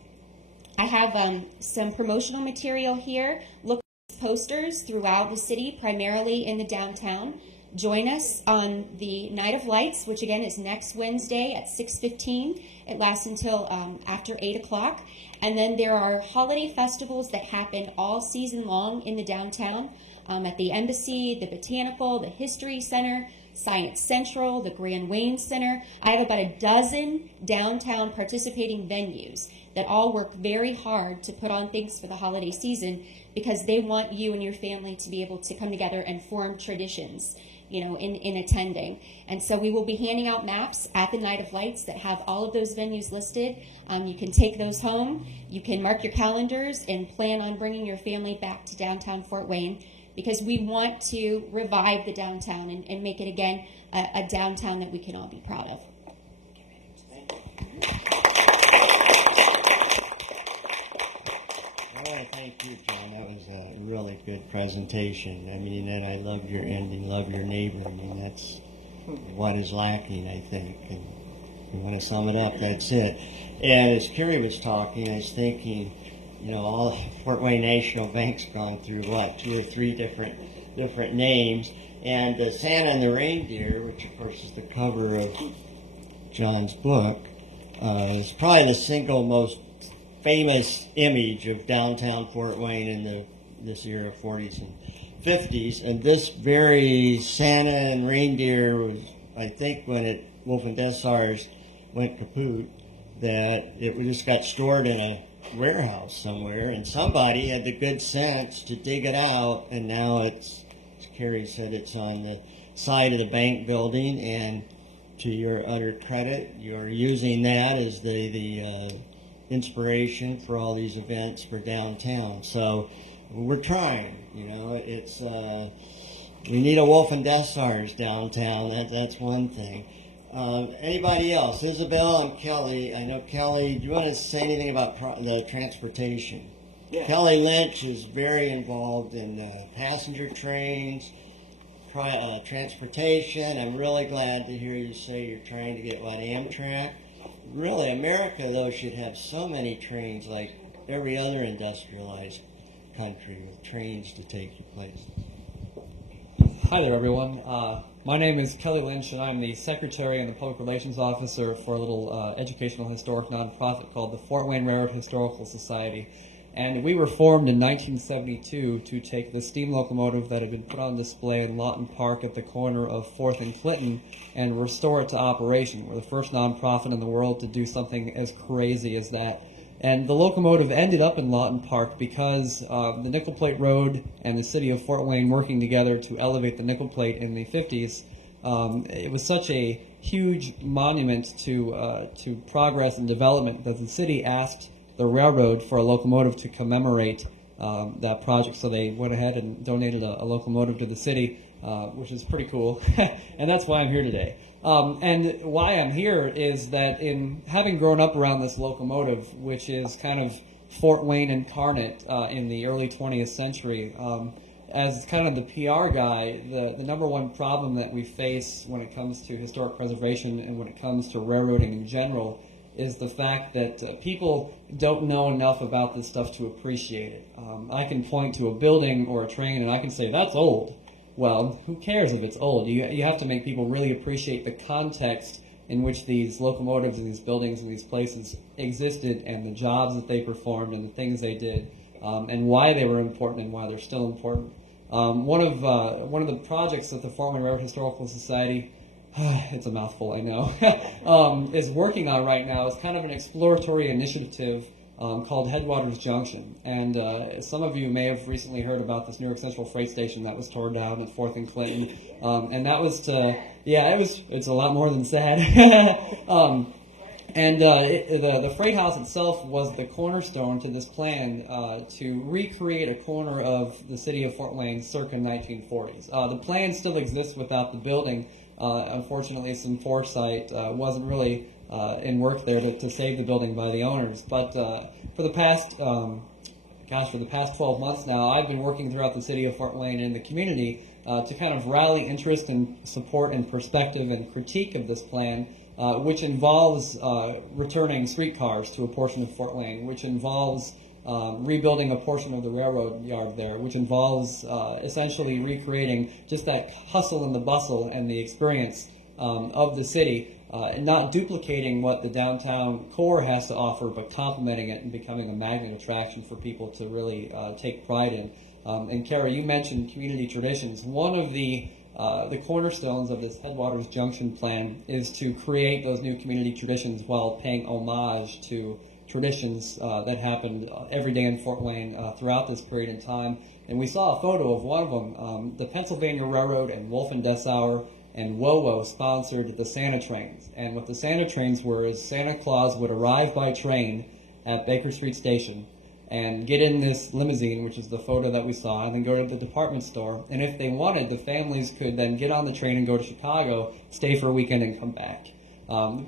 I have some promotional material here. Look at these posters throughout the city, primarily in the downtown. Join us on the Night of Lights, which again is next Wednesday at 6:15. It lasts until after 8 o'clock. And then there are holiday festivals that happen all season long in the downtown, at the Embassy, the Botanical, the History Center, Science Central, the Grand Wayne Center. I have about a dozen downtown participating venues that all work very hard to put on things for the holiday season because they want you and your family to be able to come together and form traditions, you know, in attending. And so we will be handing out maps at the Night of Lights that have all of those venues listed. You can take those home. You can mark your calendars and plan on bringing your family back to downtown Fort Wayne because we want to revive the downtown and make it again a downtown that we can all be proud of. Well, thank you, John. That was a really good presentation. I mean, and I love your ending, love your neighbor. I mean, that's what is lacking, I think. And if you want to sum it up, that's it. And as Kerry was talking, I was thinking, you know, all Fort Wayne National Bank's gone through, what, 2 or 3 different names. And the Santa and the Reindeer, which of course is the cover of John's book, is probably the single most famous image of downtown Fort Wayne in this era, 40s and 50s. And this very Santa and Reindeer was, I think, when Wolf and Dessars went kaput, that it just got stored in a warehouse somewhere, and somebody had the good sense to dig it out, and now it's, as Kerry said, it's on the side of the bank building, and to your utter credit, you're using that as the inspiration for all these events for downtown. So we're trying, you know, it's we need a Wolf and Dessars downtown. That's one thing. Anybody else? Isabel and Kelly. I know Kelly. Do you want to say anything about the transportation? Yeah. Kelly Lynch is very involved in passenger trains, transportation. I'm really glad to hear you say you're trying to get Amtrak. Really, America, though, should have so many trains like every other industrialized country with trains to take you places. Hi there, everyone. My name is Kelly Lynch, and I'm the Secretary and the Public Relations Officer for a little educational historic nonprofit called the Fort Wayne Railroad Historical Society. And we were formed in 1972 to take the steam locomotive that had been put on display in Lawton Park at the corner of 4th and Clinton and restore it to operation. We're the first nonprofit in the world to do something as crazy as that. And the locomotive ended up in Lawton Park because the Nickel Plate Road and the city of Fort Wayne working together to elevate the nickel plate in the 50s, it was such a huge monument to progress and development that the city asked the railroad for a locomotive to commemorate that project. So they went ahead and donated a locomotive to the city, which is pretty cool. And that's why I'm here today. And why I'm here is that in having grown up around this locomotive, which is kind of Fort Wayne incarnate in the early 20th century, as kind of the PR guy, the number one problem that we face when it comes to historic preservation and when it comes to railroading in general is the fact that people don't know enough about this stuff to appreciate it. I can point to a building or a train and I can say, that's old. Well, who cares if it's old? You have to make people really appreciate the context in which these locomotives and these buildings and these places existed and the jobs that they performed and the things they did and why they were important and why they're still important. One of the projects that the Fort Wayne Railroad Historical Society it's a mouthful, I know, is working on right now is kind of an exploratory initiative called Headwaters Junction. And some of you may have recently heard about this New York Central freight station that was torn down at 4th and Clinton. And that was it's a lot more than sad. The freight house itself was the cornerstone to this plan to recreate a corner of the city of Fort Wayne circa 1940s. The plan still exists without the building. Unfortunately, some foresight wasn't really in work there to save the building by the owners. But for the past 12 months now, I've been working throughout the city of Fort Wayne and the community to kind of rally interest and support and perspective and critique of this plan, which involves returning streetcars to a portion of Fort Wayne, which involves rebuilding a portion of the railroad yard there, which involves essentially recreating just that hustle and the bustle and the experience of the city, and not duplicating what the downtown core has to offer, but complementing it and becoming a magnet attraction for people to really take pride in. And Kara, you mentioned community traditions. One of the cornerstones of this Headwaters Junction plan is to create those new community traditions while paying homage to traditions that happened every day in Fort Wayne throughout this period in time. And we saw a photo of one of them. The Pennsylvania Railroad and Wolf and Dessauer and WoWo sponsored the Santa trains. And what the Santa trains were is Santa Claus would arrive by train at Baker Street Station and get in this limousine, which is the photo that we saw, and then go to the department store. And if they wanted, the families could then get on the train and go to Chicago, stay for a weekend, and come back.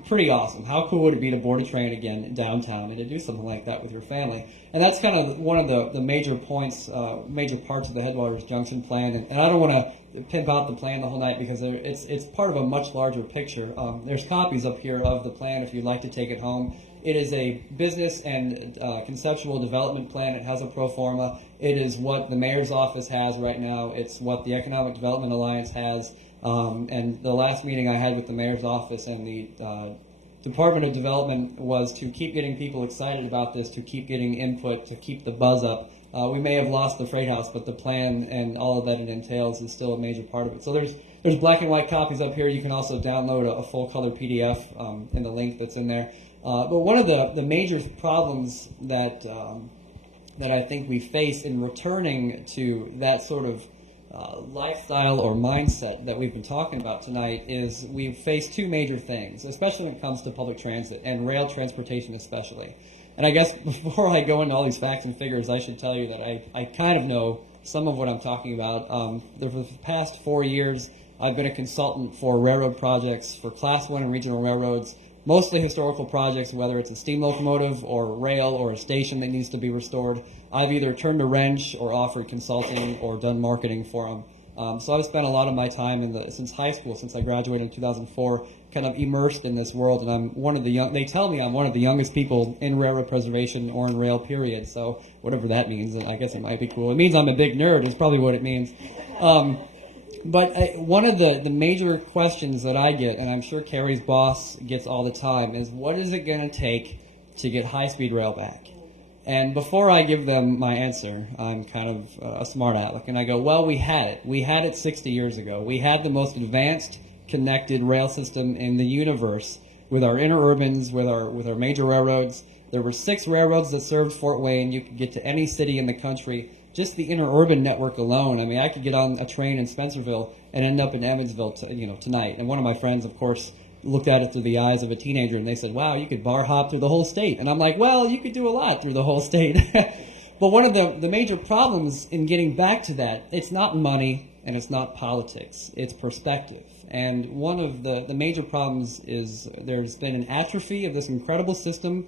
Pretty awesome. How cool would it be to board a train again downtown and to do something like that with your family? And that's kind of one of the major points, major parts of the Headwaters Junction plan. And I don't want to pimp out the plan the whole night because it's part of a much larger picture. There's copies up here of the plan if you'd like to take it home. It is a business and conceptual development plan. It has a pro forma. It is what the mayor's office has right now. It's what the Economic Development Alliance has. And the last meeting I had with the mayor's office and the Department of Development was to keep getting people excited about this, to keep getting input, to keep the buzz up. We may have lost the freight house, but the plan and all of that it entails is still a major part of it. So there's black and white copies up here. You can also download a full color PDF in the link that's in there. But one of the major problems that I think we face in returning to that sort of lifestyle or mindset that we've been talking about tonight is we face two major things, especially when it comes to public transit and rail transportation especially. And I guess before I go into all these facts and figures, I should tell you that I kind of know some of what I'm talking about. For the past 4 years, I've been a consultant for railroad projects for Class 1 and regional railroads. Most of the historical projects, whether it's a steam locomotive or rail or a station that needs to be restored, I've either turned a wrench or offered consulting or done marketing for them. So I've spent a lot of my time since high school, since I graduated in 2004, kind of immersed in this world. And I'm one of the they tell me I'm one of the youngest people in railroad preservation or in rail, period. So whatever that means, I guess it might be cool. It means I'm a big nerd is probably what it means. But one of the major questions that I get, and I'm sure Carrie's boss gets all the time, is what is it going to take to get high-speed rail back? And before I give them my answer, I'm kind of a smart aleck, and I go, well, we had it. We had it 60 years ago. We had the most advanced connected rail system in the universe with our interurbans, with our major railroads. There were 6 railroads that served Fort Wayne. You could get to any city in the country. Just the interurban network alone. I mean, I could get on a train in Spencerville and end up in Emmonsville, tonight. And one of my friends, of course, looked at it through the eyes of a teenager, and they said, "Wow, you could bar hop through the whole state." And I'm like, "Well, you could do a lot through the whole state." But one of the major problems in getting back to that, it's not money and it's not politics. It's perspective. And one of the major problems is there's been an atrophy of this incredible system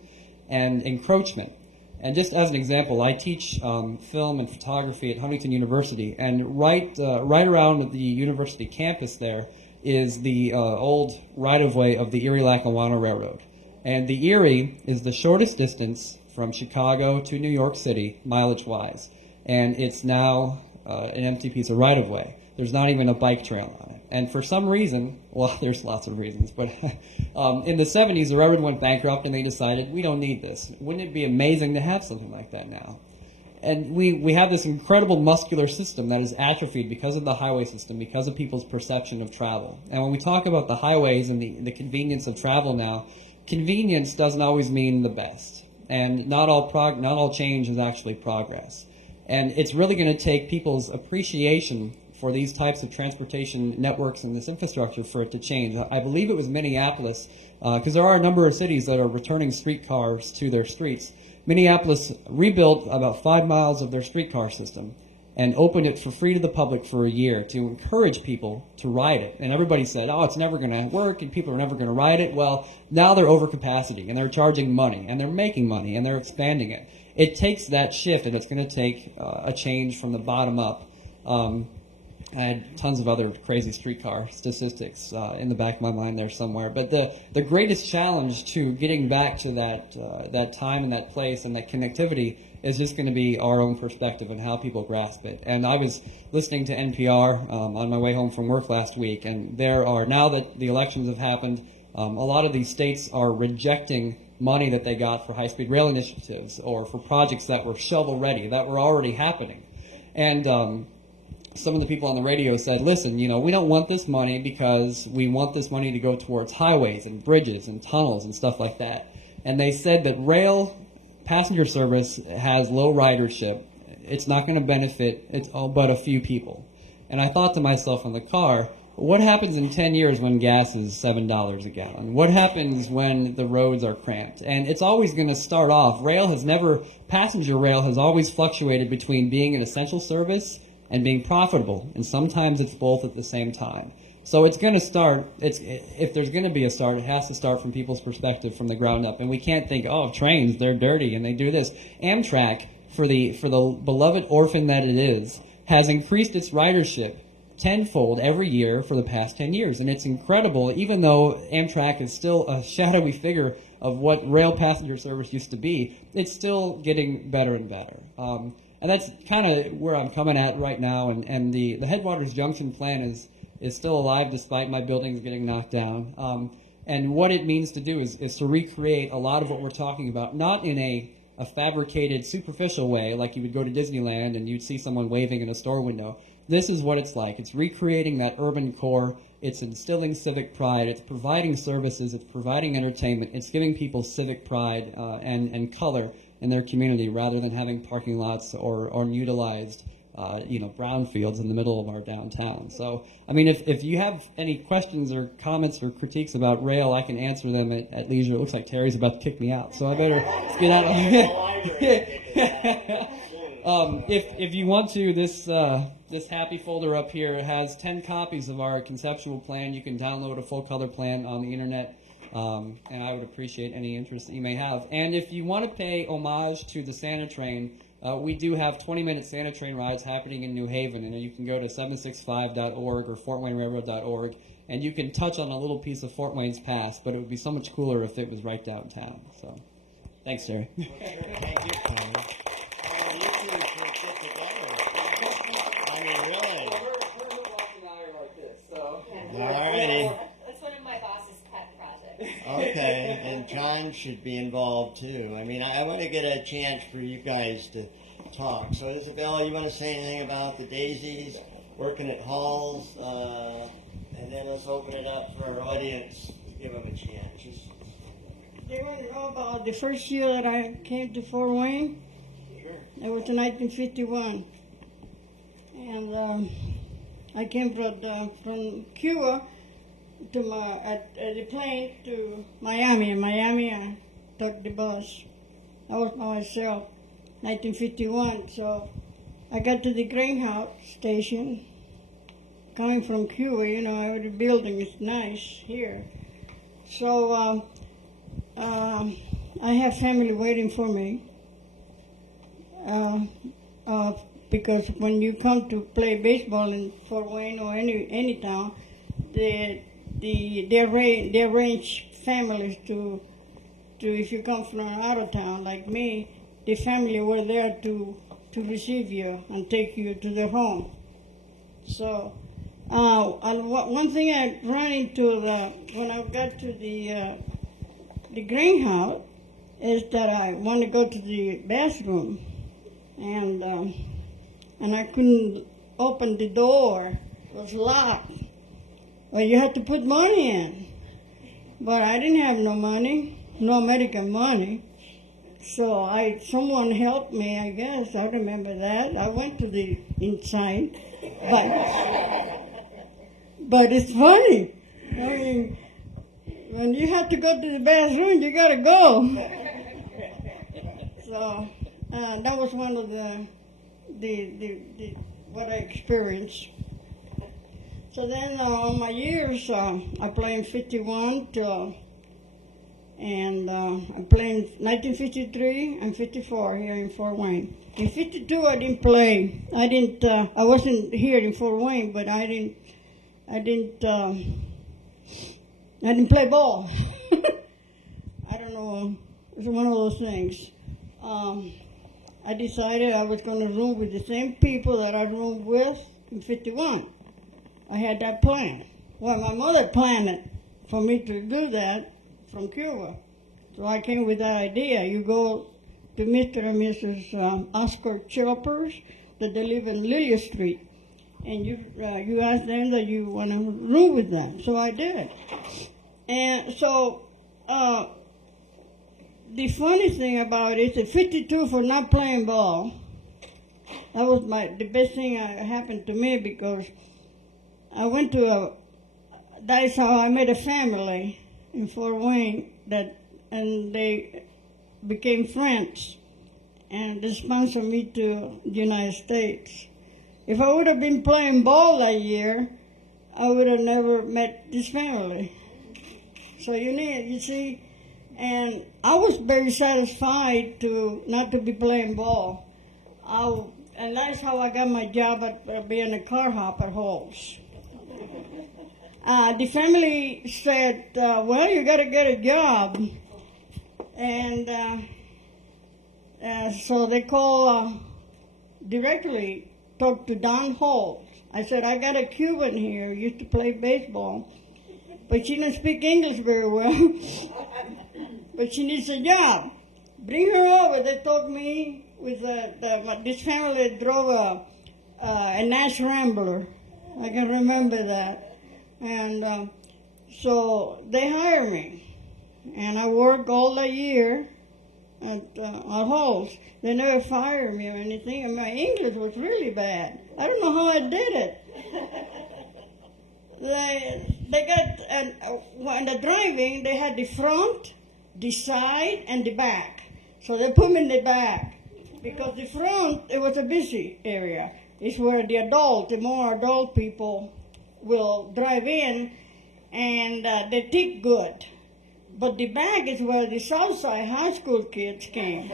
and encroachment. And just as an example, I teach film and photography at Huntington University, and right around the university campus there is the old right-of-way of the Erie-Lackawanna Railroad. And the Erie is the shortest distance from Chicago to New York City, mileage-wise. And it's now an empty piece of right-of-way. There's not even a bike trail on it. And for some reason, well, there's lots of reasons, but in the 70s, the railroad went bankrupt and they decided, we don't need this. Wouldn't it be amazing to have something like that now? and we have this incredible muscular system that is atrophied because of the highway system, because of people's perception of travel. And when we talk about the highways and the convenience of travel now, convenience doesn't always mean the best. And not all change is actually progress. And it's really going to take people's appreciation for these types of transportation networks and this infrastructure for it to change. I believe it was Minneapolis, because there are a number of cities that are returning streetcars to their streets. Minneapolis rebuilt about 5 miles of their streetcar system and opened it for free to the public for a year to encourage people to ride it. And everybody said, oh, it's never going to work and people are never going to ride it. Well, now they're over capacity and they're charging money and they're making money and they're expanding it. It takes that shift, and it's going to take a change from the bottom up. I had tons of other crazy streetcar statistics in the back of my mind there somewhere. But the greatest challenge to getting back to that time and that place and that connectivity is just going to be our own perspective and how people grasp it. And I was listening to NPR on my way home from work last week, and there are, now that the elections have happened, a lot of these states are rejecting money that they got for high-speed rail initiatives or for projects that were shovel-ready, that were already happening. And some of the people on the radio said, listen, we don't want this money because we want this money to go towards highways and bridges and tunnels and stuff like that. And they said that rail passenger service has low ridership. It's not going to benefit but a few people. And I thought to myself in the car, what happens in 10 years when gas is $7 a gallon? What happens when the roads are cramped? And it's always going to start off. Passenger rail has always fluctuated between being an essential service and being profitable, and sometimes it's both at the same time. So it's going to start, if there's going to be a start, it has to start from people's perspective from the ground up. And we can't think, oh, trains, they're dirty and they do this. Amtrak, for the beloved orphan that it is, has increased its ridership tenfold every year for the past 10 years. And it's incredible, even though Amtrak is still a shadowy figure of what rail passenger service used to be, it's still getting better and better. And that's kind of where I'm coming at right now. And the Headwaters Junction plan is still alive despite my buildings getting knocked down. And what it means to do is to recreate a lot of what we're talking about, not in a fabricated, superficial way, like you would go to Disneyland and you'd see someone waving in a store window. This is what it's like. It's recreating that urban core. It's instilling civic pride. It's providing services. It's providing entertainment. It's giving people civic pride and color in their community rather than having parking lots or unutilized brownfields in the middle of our downtown. So, I mean, if you have any questions or comments or critiques about rail, I can answer them at leisure. It looks like Terry's about to kick me out, so I better get out of here. If you want to, this happy folder up here has 10 copies of our conceptual plan. You can download a full color plan on the internet. And I would appreciate any interest that you may have. And if you want to pay homage to the Santa Train, we do have 20-minute Santa Train rides happening in New Haven. And you can go to 765.org or fortwaynerailroad.org, and you can touch on a little piece of Fort Wayne's past, but it would be so much cooler if it was right downtown. So, thanks, Terry. Thank you, Tom. You two should get together. I mean, really. All righty. That's one of my boss's pet projects. Okay, and John should be involved too. I mean, I want to get a chance for you guys to talk. So, Isabel, you want to say anything about the Daisies, working at Halls, and then let's open it up for our audience to give them a chance. They want to know about the first year that I came to Fort Wayne. Sure. It was in 1951, and I came from Cuba to the plane to Miami. In Miami, I took the bus. I was by myself, 1951. So I got to the Greyhound station. Coming from Cuba, the building is nice here. So I have family waiting for me. Because when you come to play baseball in Fort Wayne or any town, they arrange families to if you come from out of town like me, the family were there to receive you and take you to their home. So one thing I ran into when I got to the greenhouse is that I want to go to the bathroom. and I couldn't open the door. It was locked. Well, you had to put money in. But I didn't have no money, no American money. So someone helped me, I guess. I remember that. I went to the inside. But it's funny. I mean, when you have to go to the bathroom, you got to go. So that was one of the what I experienced. So then all my years, I played in 51 and I played in 1953 and 54 here in Fort Wayne. In 52 I didn't play. I wasn't here in Fort Wayne, but I didn't play ball. I don't know. It was one of those things. I decided I was going to room with the same people that I roomed with in 51. I had that plan. Well, my mother planned it for me to do that from Cuba. So I came with that idea. You go to Mr. and Mrs. Oscar Choppers, that they live in Lilia Street, and you ask them that you want to room with them. So I did. And so the funny thing about it is 52 for not playing ball. That was the best thing that happened to me, because I went to that's how I met a family in Fort Wayne, and they became friends, and they sponsored me to the United States. If I would have been playing ball that year, I would have never met this family. So you see, and I was very satisfied not to be playing ball. And that's how I got my job at being a car hop at Halls. The family said, well, you got to get a job. And so they directly talked to Don Halls. I said, I got a Cuban here, used to play baseball, but she didn't speak English very well. But she needs a job. Bring her over. They told me with this family drove a Nash Rambler. I can remember that. And so they hired me. And I worked all that year at Halls. They never fired me or anything. And my English was really bad. I don't know how I did it. They got, when the driving, they had the front, the side, and the back. So they put me in the back. Because the front, it was a busy area. It's where the more adult people will drive in, and they tip good. But the back is where the Southside high school kids came.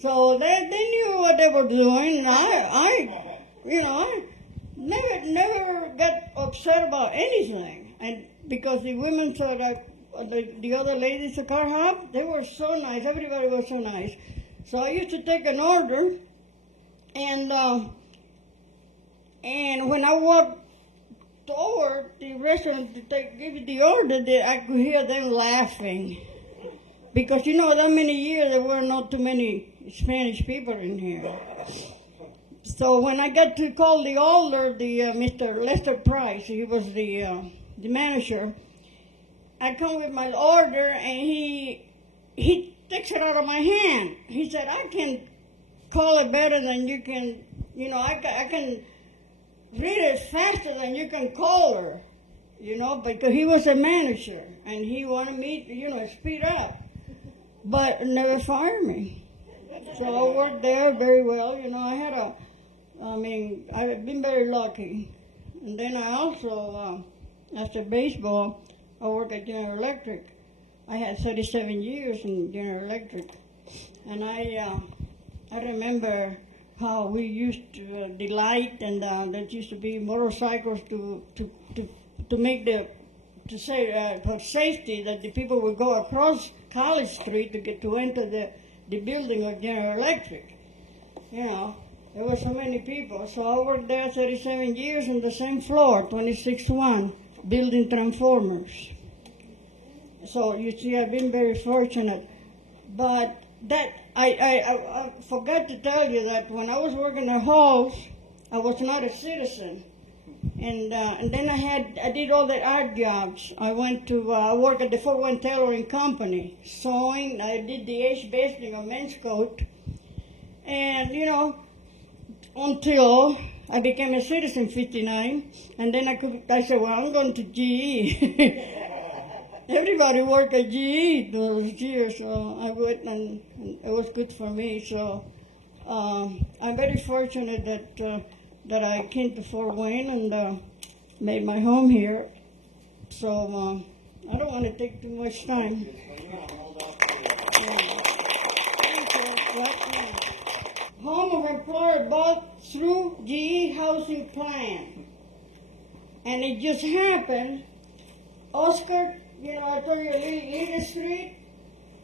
So they knew what they were doing. And I never got upset about anything. And because the women said that the other ladies at car hop, they were so nice. Everybody was so nice. So I used to take an order, and when I walked toward the restaurant to give you the order, I could hear them laughing. Because, that many years there were not too many Spanish people in here. So when I got to call the order, Mr. Lester Price, he was the manager, I come with my order, and he takes it out of my hand. He said, I can call it better than you can, I can read it faster than you can call her, because he was a manager, and he wanted me to, speed up, but never fired me. So I worked there very well. I've been very lucky. And then I also, after baseball, I worked at General Electric. I had 37 years in General Electric. And I remember how we used to delight, and there used to be motorcycles to make for safety, that the people would go across College Street to enter the building of General Electric. There were so many people. So I worked there 37 years on the same floor, 26-1, building transformers. So you see, I've been very fortunate. But that I forgot to tell you that when I was working at Halls, I was not a citizen. And then I did all the art jobs. I went to work at the Fort Wayne Tailoring Company, sewing. I did the edge basting of men's coat. And, you know, until I became a citizen in 59, and then I said, well, I'm going to GE. Everybody worked at GE those years, so I went, and it was good for me. So I'm very fortunate that I came to Fort Wayne and made my home here. So I don't want to take too much time. Home of employer bought through GE housing plan. And it just happened, Oscar, you know, I told you Leader Street,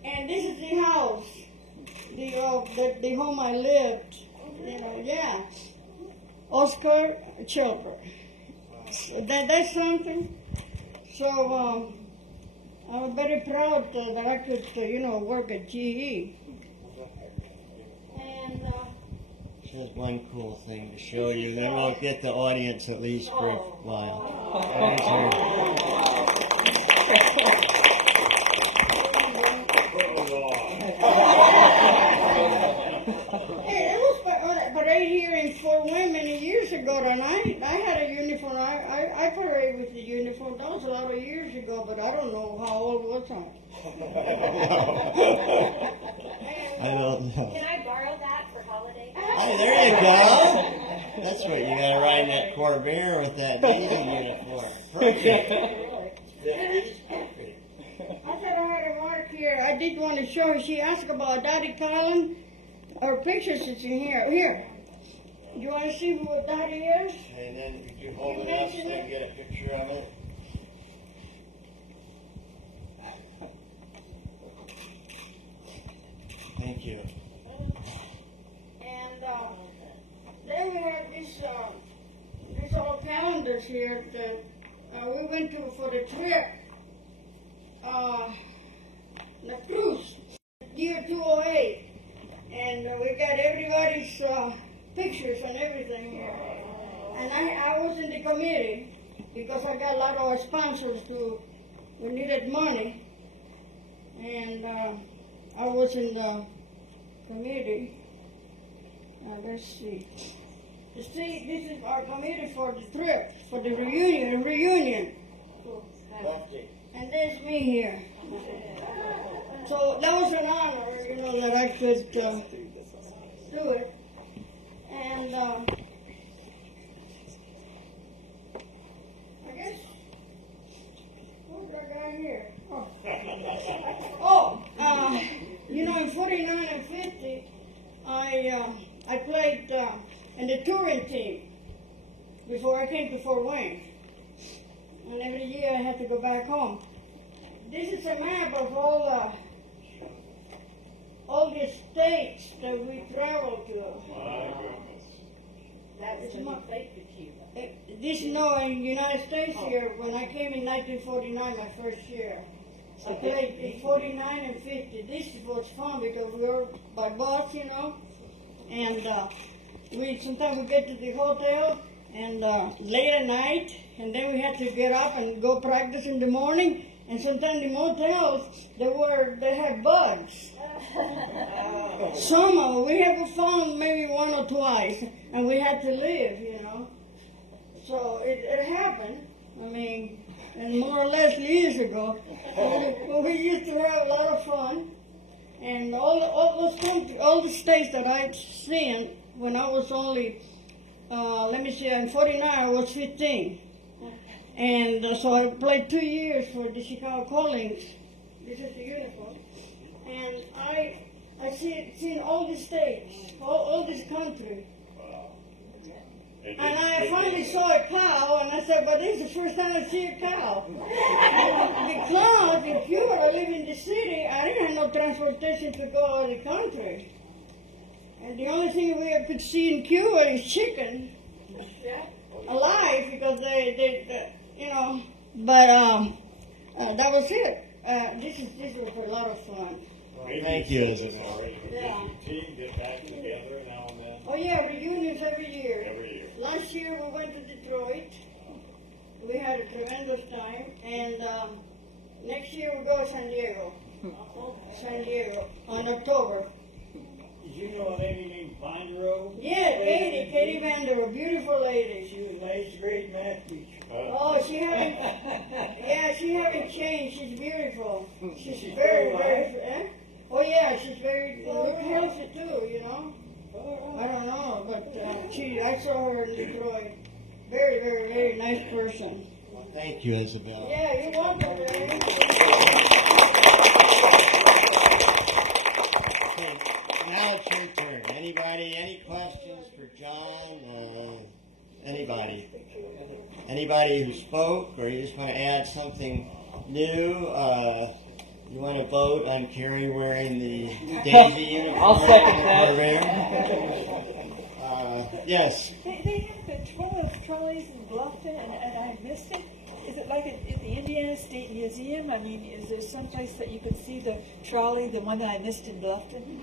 and this is the house, the home I lived, you know, yeah. Oscar Chilper. That's something. So I'm very proud that I could, you know, work at GE. And here's one cool thing to show you. Then we'll get the audience at least for a while. Parade here in Fort Wayne many years ago, and I had a uniform. I paraded with the uniform. That was a lot of years ago, but I don't know how old was I. I don't know. Can I borrow that for holiday? Hey, there you go. That's what you got to ride in that Corvair with that Navy uniform. Perfect. I said I had a mark here. I did want to show her. She asked about Dottie Collin. Her pictures is in here. Here. Do you want to see who Dottie is? And then if you hold it up so you can get a picture of it. Thank you. And then we have these old calendars here that we went to for the trip. The cruise, year 208. And we got everybody's pictures and everything here. And I was in the committee because I got a lot of sponsors who needed money. And I was in the committee. Let's see. You see, this is our committee for the trip, for the reunion. And there's me here. So that was an honor, you know, that I could do it. And I guess, what did I got here? You know, in 49 and 50, I played in the touring team before I came to Fort Wayne. And every year I had to go back home. This is a map of all the states that we traveled to. This, no, in the United States here, when I came in 1949, my first year, I played in 49 and 50. This was fun because we were by bus, you know, and sometimes we get to the hotel and late at night, and then we had to get up and go practice in the morning. And sometimes the motels, they had bugs. Some we have found maybe one or twice, and we had to leave, you know. So it happened. I mean, and more or less years ago. But we used to have a lot of fun. And all those countries, all the states that I'd seen when I was only, in 49 I was 15. And so I played 2 years for the Chicago Collins. This is the uniform. And I seen all the states, all this country. And I finally saw a cow, and I said, but this is the first time I see a cow. Because in Cuba, I live in the city, I didn't have no transportation to go out of the country. And the only thing we could see in Cuba is chicken. Alive, because they you know, but that was it. This was a lot of fun. Thank you. yeah, reunions every year. Every year. Last year we went to Detroit. We had a tremendous time. And next year we'll go to San Diego. San Diego on October. Did you know a lady named Vanderow? Yeah, Katie Vander, a beautiful lady. She was my eighth grade math teacher. Oh, she haven't changed. She's beautiful. She's very, very, eh? Oh yeah, she's very healthy too, you know. I don't know, but I saw her in Detroit. Very, very, very nice person. Well, thank you, Isabel. Yeah, you're welcome, Ray. Okay, now it's your turn. Anybody, any questions for John? Anybody? Anybody who spoke, or you just want to add something new? You want to vote on Carrie wearing the Daisy uniform? I'll second that. Yes. They have the trolleys in Bluffton, and I missed it. Is it like at the Indiana State Museum? I mean, is there some place that you could see the trolley, the one that I missed in Bluffton?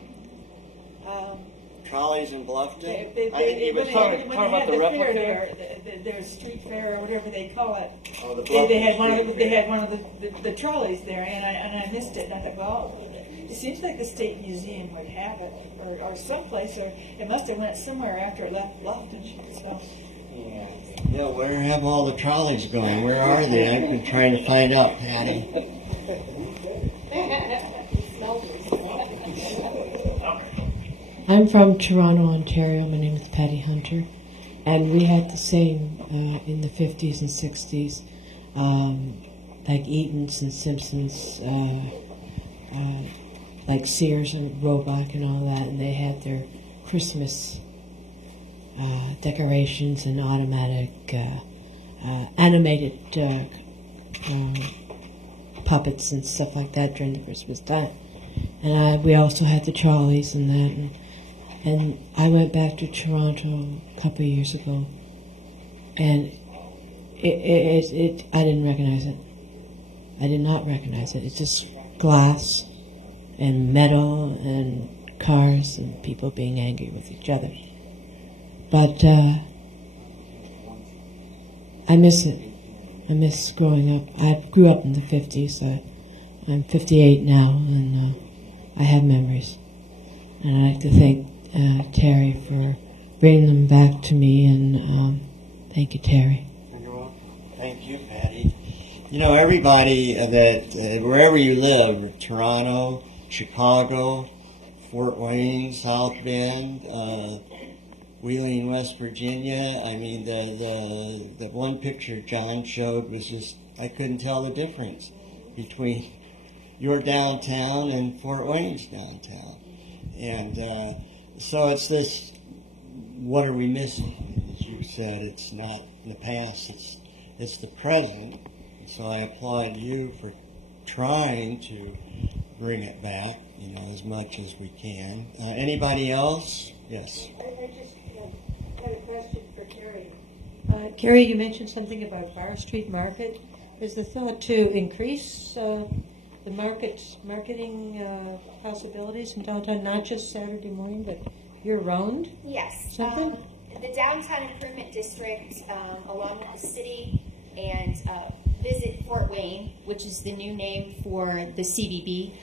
Trolleys in Bluffton? When was they talking about had the the fair replica? there, their street fair or whatever they call it. Oh, the They had one Bluffton of they had one of the trolleys there, and I missed it. And I thought, well, it seems like the State Museum would have it, or someplace, or it must have went somewhere after it left Bluffton. So. Yeah, where have all the trolleys gone? Where are they? I've been trying to find out, Patty. I'm from Toronto, Ontario. My name is Patty Hunter. And we had the same in the 50s and 60s, like Eaton's and Simpson's, like Sears and Roebuck and all that. And they had their Christmas decorations and automatic animated puppets and stuff like that during the Christmas time. And we also had the trolleys and that. And I went back to Toronto a couple of years ago, and I didn't recognize it. I did not recognize it. It's just glass and metal and cars and people being angry with each other. But I miss it. I miss growing up. I grew up in the 50s. I'm 58 now, and I have memories. And I'd like to thank Terry for bringing them back to me, and thank you, Terry. You're welcome. Thank you, Patty. You know, everybody that, wherever you live, Toronto, Chicago, Fort Wayne, South Bend, Wheeling, West Virginia, I mean, the one picture John showed was just, I couldn't tell the difference between your downtown and Fort Wayne's downtown. And so it's this, what are we missing? As you said, it's not the past, it's the present. So I applaud you for trying to bring it back, you know, as much as we can. Anybody else? Yes. I just had a question for Carrie. Carrie, you mentioned something about Bar Street Market. Is the thought to increase the marketing possibilities in downtown, not just Saturday morning, but year-round? Yes. Something? The Downtown Improvement District, along with the city, and Visit Fort Wayne, which is the new name for the CVB,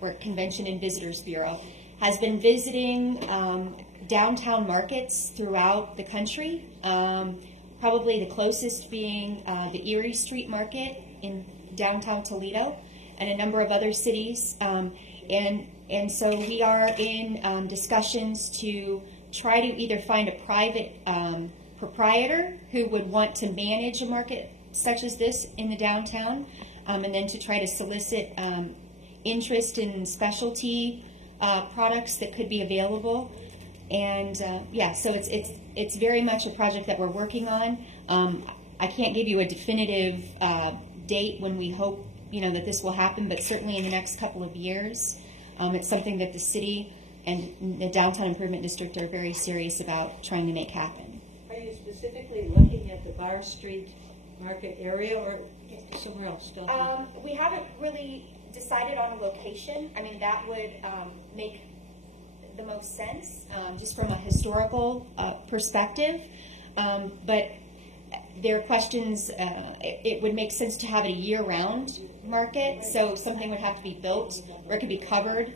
or Convention and Visitors Bureau, has been visiting downtown markets throughout the country, probably the closest being the Erie Street Market in downtown Toledo, and a number of other cities. And so we are in discussions to try to either find a private proprietor who would want to manage a market such as this in the downtown, and then to try to solicit interest in specialty products that could be available. And yeah, so it's very much a project that we're working on. I can't give you a definitive date when we hope that this will happen, but certainly in the next couple of years. It's something that the city and the Downtown Improvement District are very serious about trying to make happen. Are you specifically looking at the Bar Street Market area or somewhere else? We haven't really decided on a location. I mean, that would make the most sense, just from a historical perspective. But there are questions, it would make sense to have it a year-round market, so something would have to be built or it could be covered.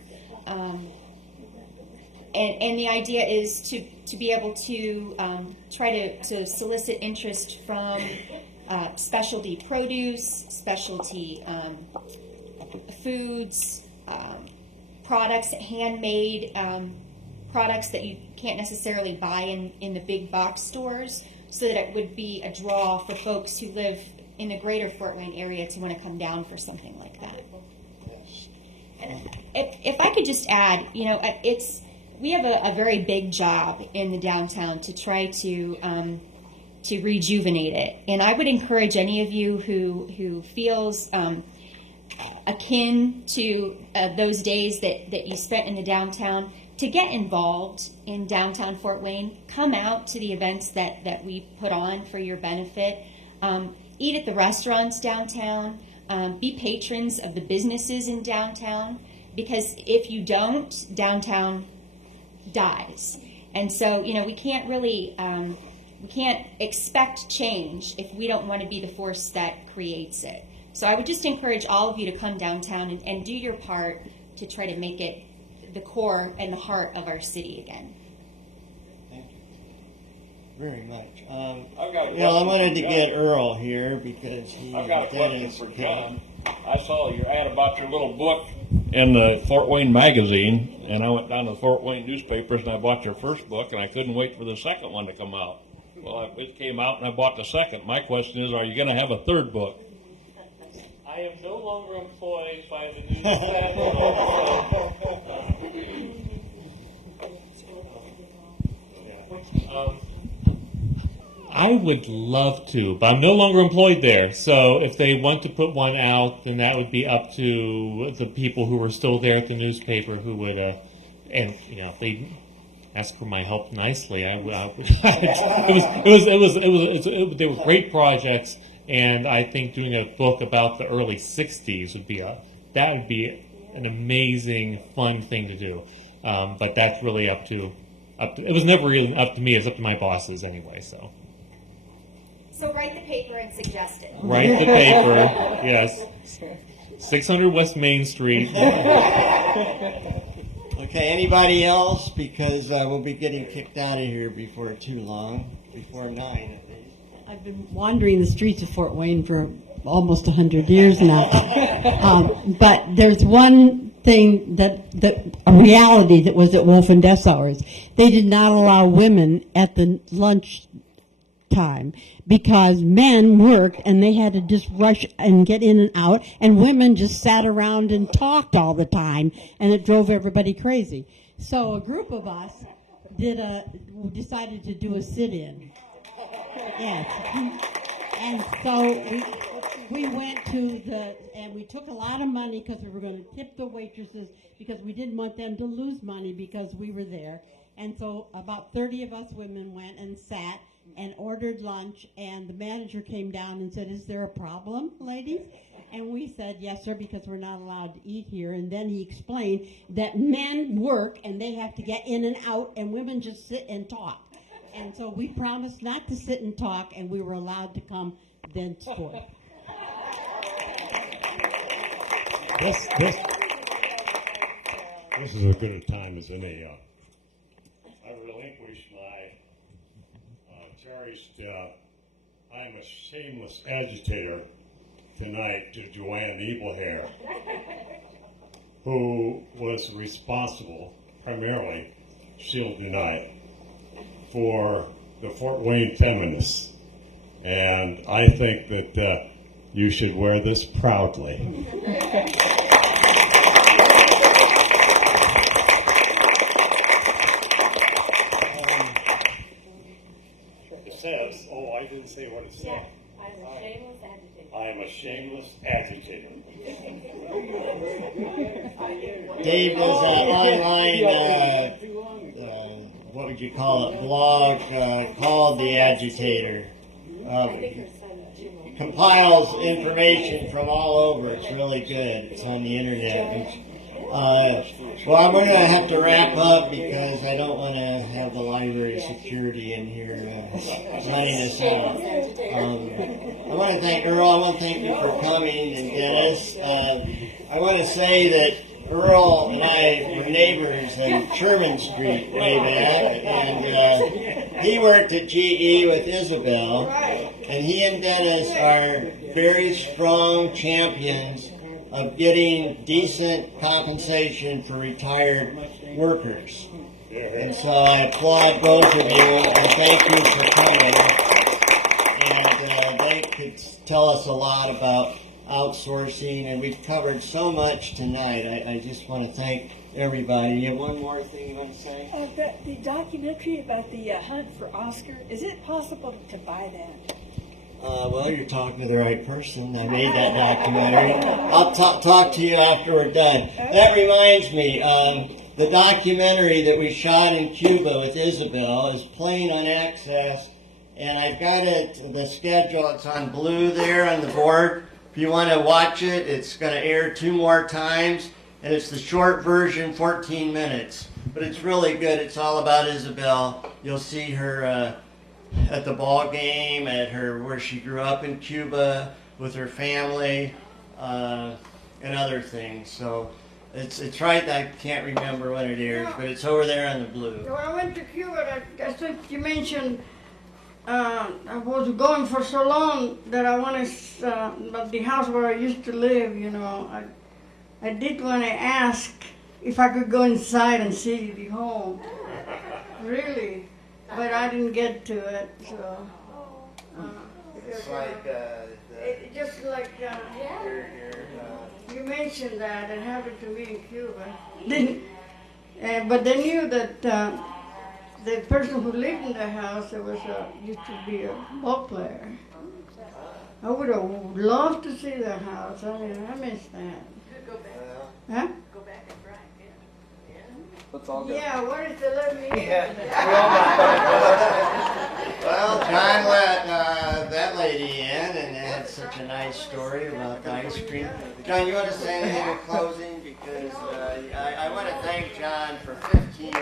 And the idea is to be able to try to solicit interest from specialty produce, specialty foods, products, handmade products that you can't necessarily buy in the big box stores, so that it would be a draw for folks who live in the greater Fort Wayne area to want to come down for something like that. And if I could just add, we have a very big job in the downtown to try to rejuvenate it, and I would encourage any of you who feels akin to those days that you spent in the downtown to get involved in downtown Fort Wayne. Come out to the events that we put on for your benefit. Eat at the restaurants downtown. Be patrons of the businesses in downtown, because if you don't, downtown dies. And so, we can't really, we can't expect change if we don't want to be the force that creates it. So I would just encourage all of you to come downtown and do your part to try to make it the core and the heart of our city again. Thank you very much. I wanted to get Earl here because I've got a question for John. I saw your ad about your little book in the Fort Wayne magazine, and I went down to the Fort Wayne newspapers and I bought your first book, and I couldn't wait for the second one to come out. Well, it came out and I bought the second. My question is, are you going to have a third book? I am no longer employed by the newspaper. I would love to, but I'm no longer employed there. So if they want to put one out, then that would be up to the people who were still there at the newspaper, who would, and if they ask for my help nicely, I would. They were great projects. And I think doing a book about the early '60s would be an amazing, fun thing to do. But that's really up to. It was never really up to me. It's up to my bosses anyway. So write the paper and suggest it. Write the paper. Yes. 600 West Main Street. Okay. Anybody else? Because we'll be getting kicked out of here before too long. Before 9. I've been wandering the streets of Fort Wayne for almost 100 years now. But there's one thing a reality that was at Wolf and Dessauer's. They did not allow women at the lunch time because men worked and they had to just rush and get in and out, and women just sat around and talked all the time, and it drove everybody crazy. So a group of us decided to do a sit-in. Yes. And so we went and we took a lot of money because we were going to tip the waitresses because we didn't want them to lose money because we were there. And so about 30 of us women went and sat and ordered lunch, and the manager came down and said, "Is there a problem, ladies?" And we said, "Yes, sir, because we're not allowed to eat here." And then he explained that men work and they have to get in and out, and women just sit and talk. And so we promised not to sit and talk, and we were allowed to come thenceforth. This is as good a time as any. I relinquish my cherished, I'm a shameless agitator tonight to Joanne Evilhair, who was responsible, primarily, she'll deny, for the Fort Wayne feminists. And I think that you should wear this proudly. It says, I didn't say what it said. I'm a shameless agitator. I am a shameless agitator. Dave was online, what would you call it, blog called The Agitator. Compiles information from all over. It's really good. It's on the internet. Well, I'm going to have to wrap up because I don't want to have the library security in here running us out. I want to thank Earl. I want to thank you for coming, and Dennis. I want to say that Earl and I were neighbors on Sherman Street way back, and he worked at GE with Isabel, and he and Dennis are very strong champions of getting decent compensation for retired workers. And so I applaud both of you, and thank you for coming. And they could tell us a lot about outsourcing, and we've covered so much tonight. I just want to thank everybody. You have one more thing you want to say? The documentary about the hunt for Oscar, is it possible to buy that? Well, you're talking to the right person. I made that documentary. I'll talk to you after we're done. That reminds me, the documentary that we shot in Cuba with Isabel is playing on Access, and I've got it, the schedule, it's on blue there on the board. If you want to watch it, it's going to air 2 more times, and it's the short version, 14 minutes. But it's really good. It's all about Isabel. You'll see her at the ball game, at her where she grew up in Cuba with her family, and other things. So it's right. I can't remember when it airs, but it's over there on the blue. When I went to Cuba, I think you mentioned I was going for so long that I wanted, but the house where I used to live, you know, I did want to ask if I could go inside and see the home. Really. But I didn't get to it, so. It's like just like you mentioned that it happened to me in Cuba. But they knew that the person who lived in the house used to be a ball player. I would have loved to see the house. I mean, I miss that. Huh? Let's all go. Yeah, what is the let me? Well, John let that lady in and had such a nice story about the ice cream. John, you want to say anything in closing? Because I want to thank John for 15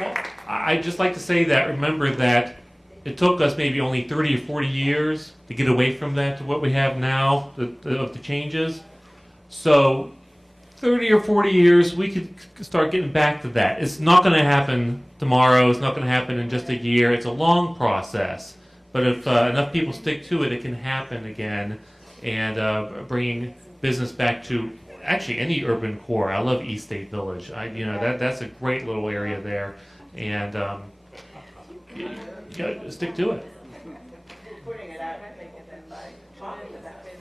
Well, I'd just like to say that, remember that it took us maybe only 30 or 40 years to get away from that to what we have now, of the changes. So 30 or 40 years, we could start getting back to that. It's not going to happen tomorrow. It's not going to happen in just a year. It's a long process. But if enough people stick to it, it can happen again. And bringing business back to actually any urban core. I love East State Village. That's a great little area there. And you got to stick to it.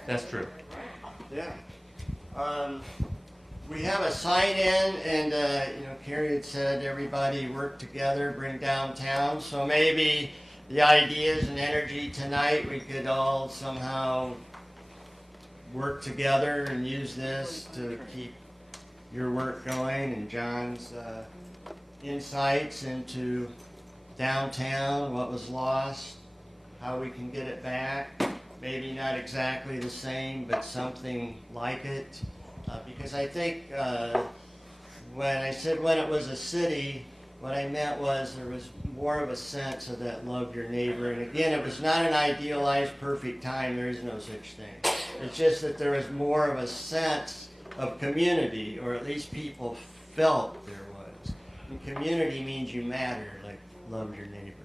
That's true. Yeah. We have a sign-in, and Carrie had said everybody work together, bring downtown. So maybe the ideas and energy tonight, we could all somehow work together and use this to keep your work going, and John's insights into downtown, what was lost, how we can get it back. Maybe not exactly the same, but something like it. Because I think when I said when it was a city, what I meant was there was more of a sense of that love your neighbor. And again, it was not an idealized perfect time. There is no such thing. It's just that there was more of a sense of community, or at least people felt there was. And community means you matter, like love your neighbor.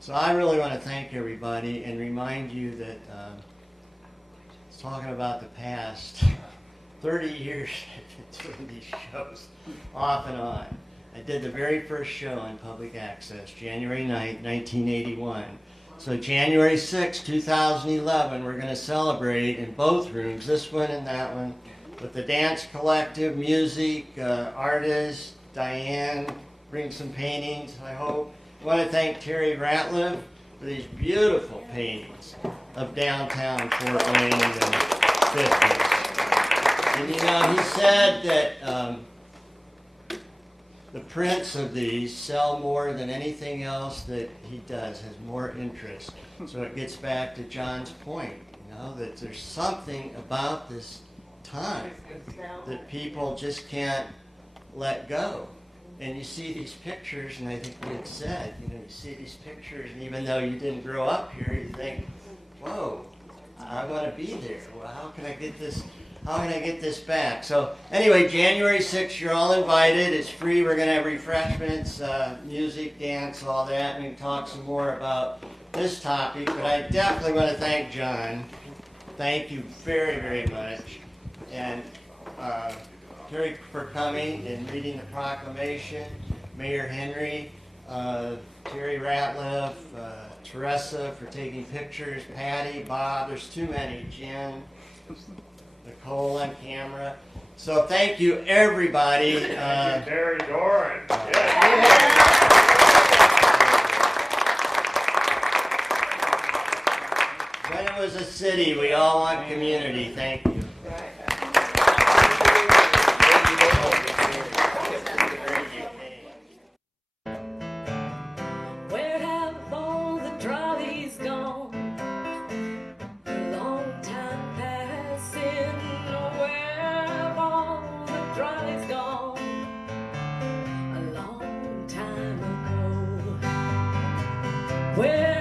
So I really want to thank everybody and remind you that talking about the past 30 years I've been doing these shows off and on. I did the very first show on public access, January 9th, 1981. So January 6, 2011, we're going to celebrate in both rooms, this one and that one, with the dance collective, music, artists, Diane, bring some paintings, I hope. I want to thank Terry Ratliff for these beautiful paintings of downtown Fort Wayne in the 50s. And he said that the prints of these sell more than anything else that he does, has more interest. So it gets back to John's point, you know, that there's something about this time that people just can't let go. And you see these pictures, and I think we had said, you know, you see these pictures, and even though you didn't grow up here, you think, whoa, I want to be there. Well, how can I get this? How can I get this back? So anyway, January 6th, you're all invited. It's free. We're going to have refreshments, music, dance, all that. We can talk some more about this topic. But I definitely want to thank John. Thank you very, very much. And Terry for coming and reading the proclamation. Mayor Henry, Terry Ratliff, Teresa for taking pictures, Patty, Bob, there's too many, Jen, Nicole on camera. So thank you, everybody. Thank you, Terry Doran. When it was a city, we all want community. Thank you. Where have all the trolleys gone? A long time passing. Where have all the trolleys gone? A long time ago. Where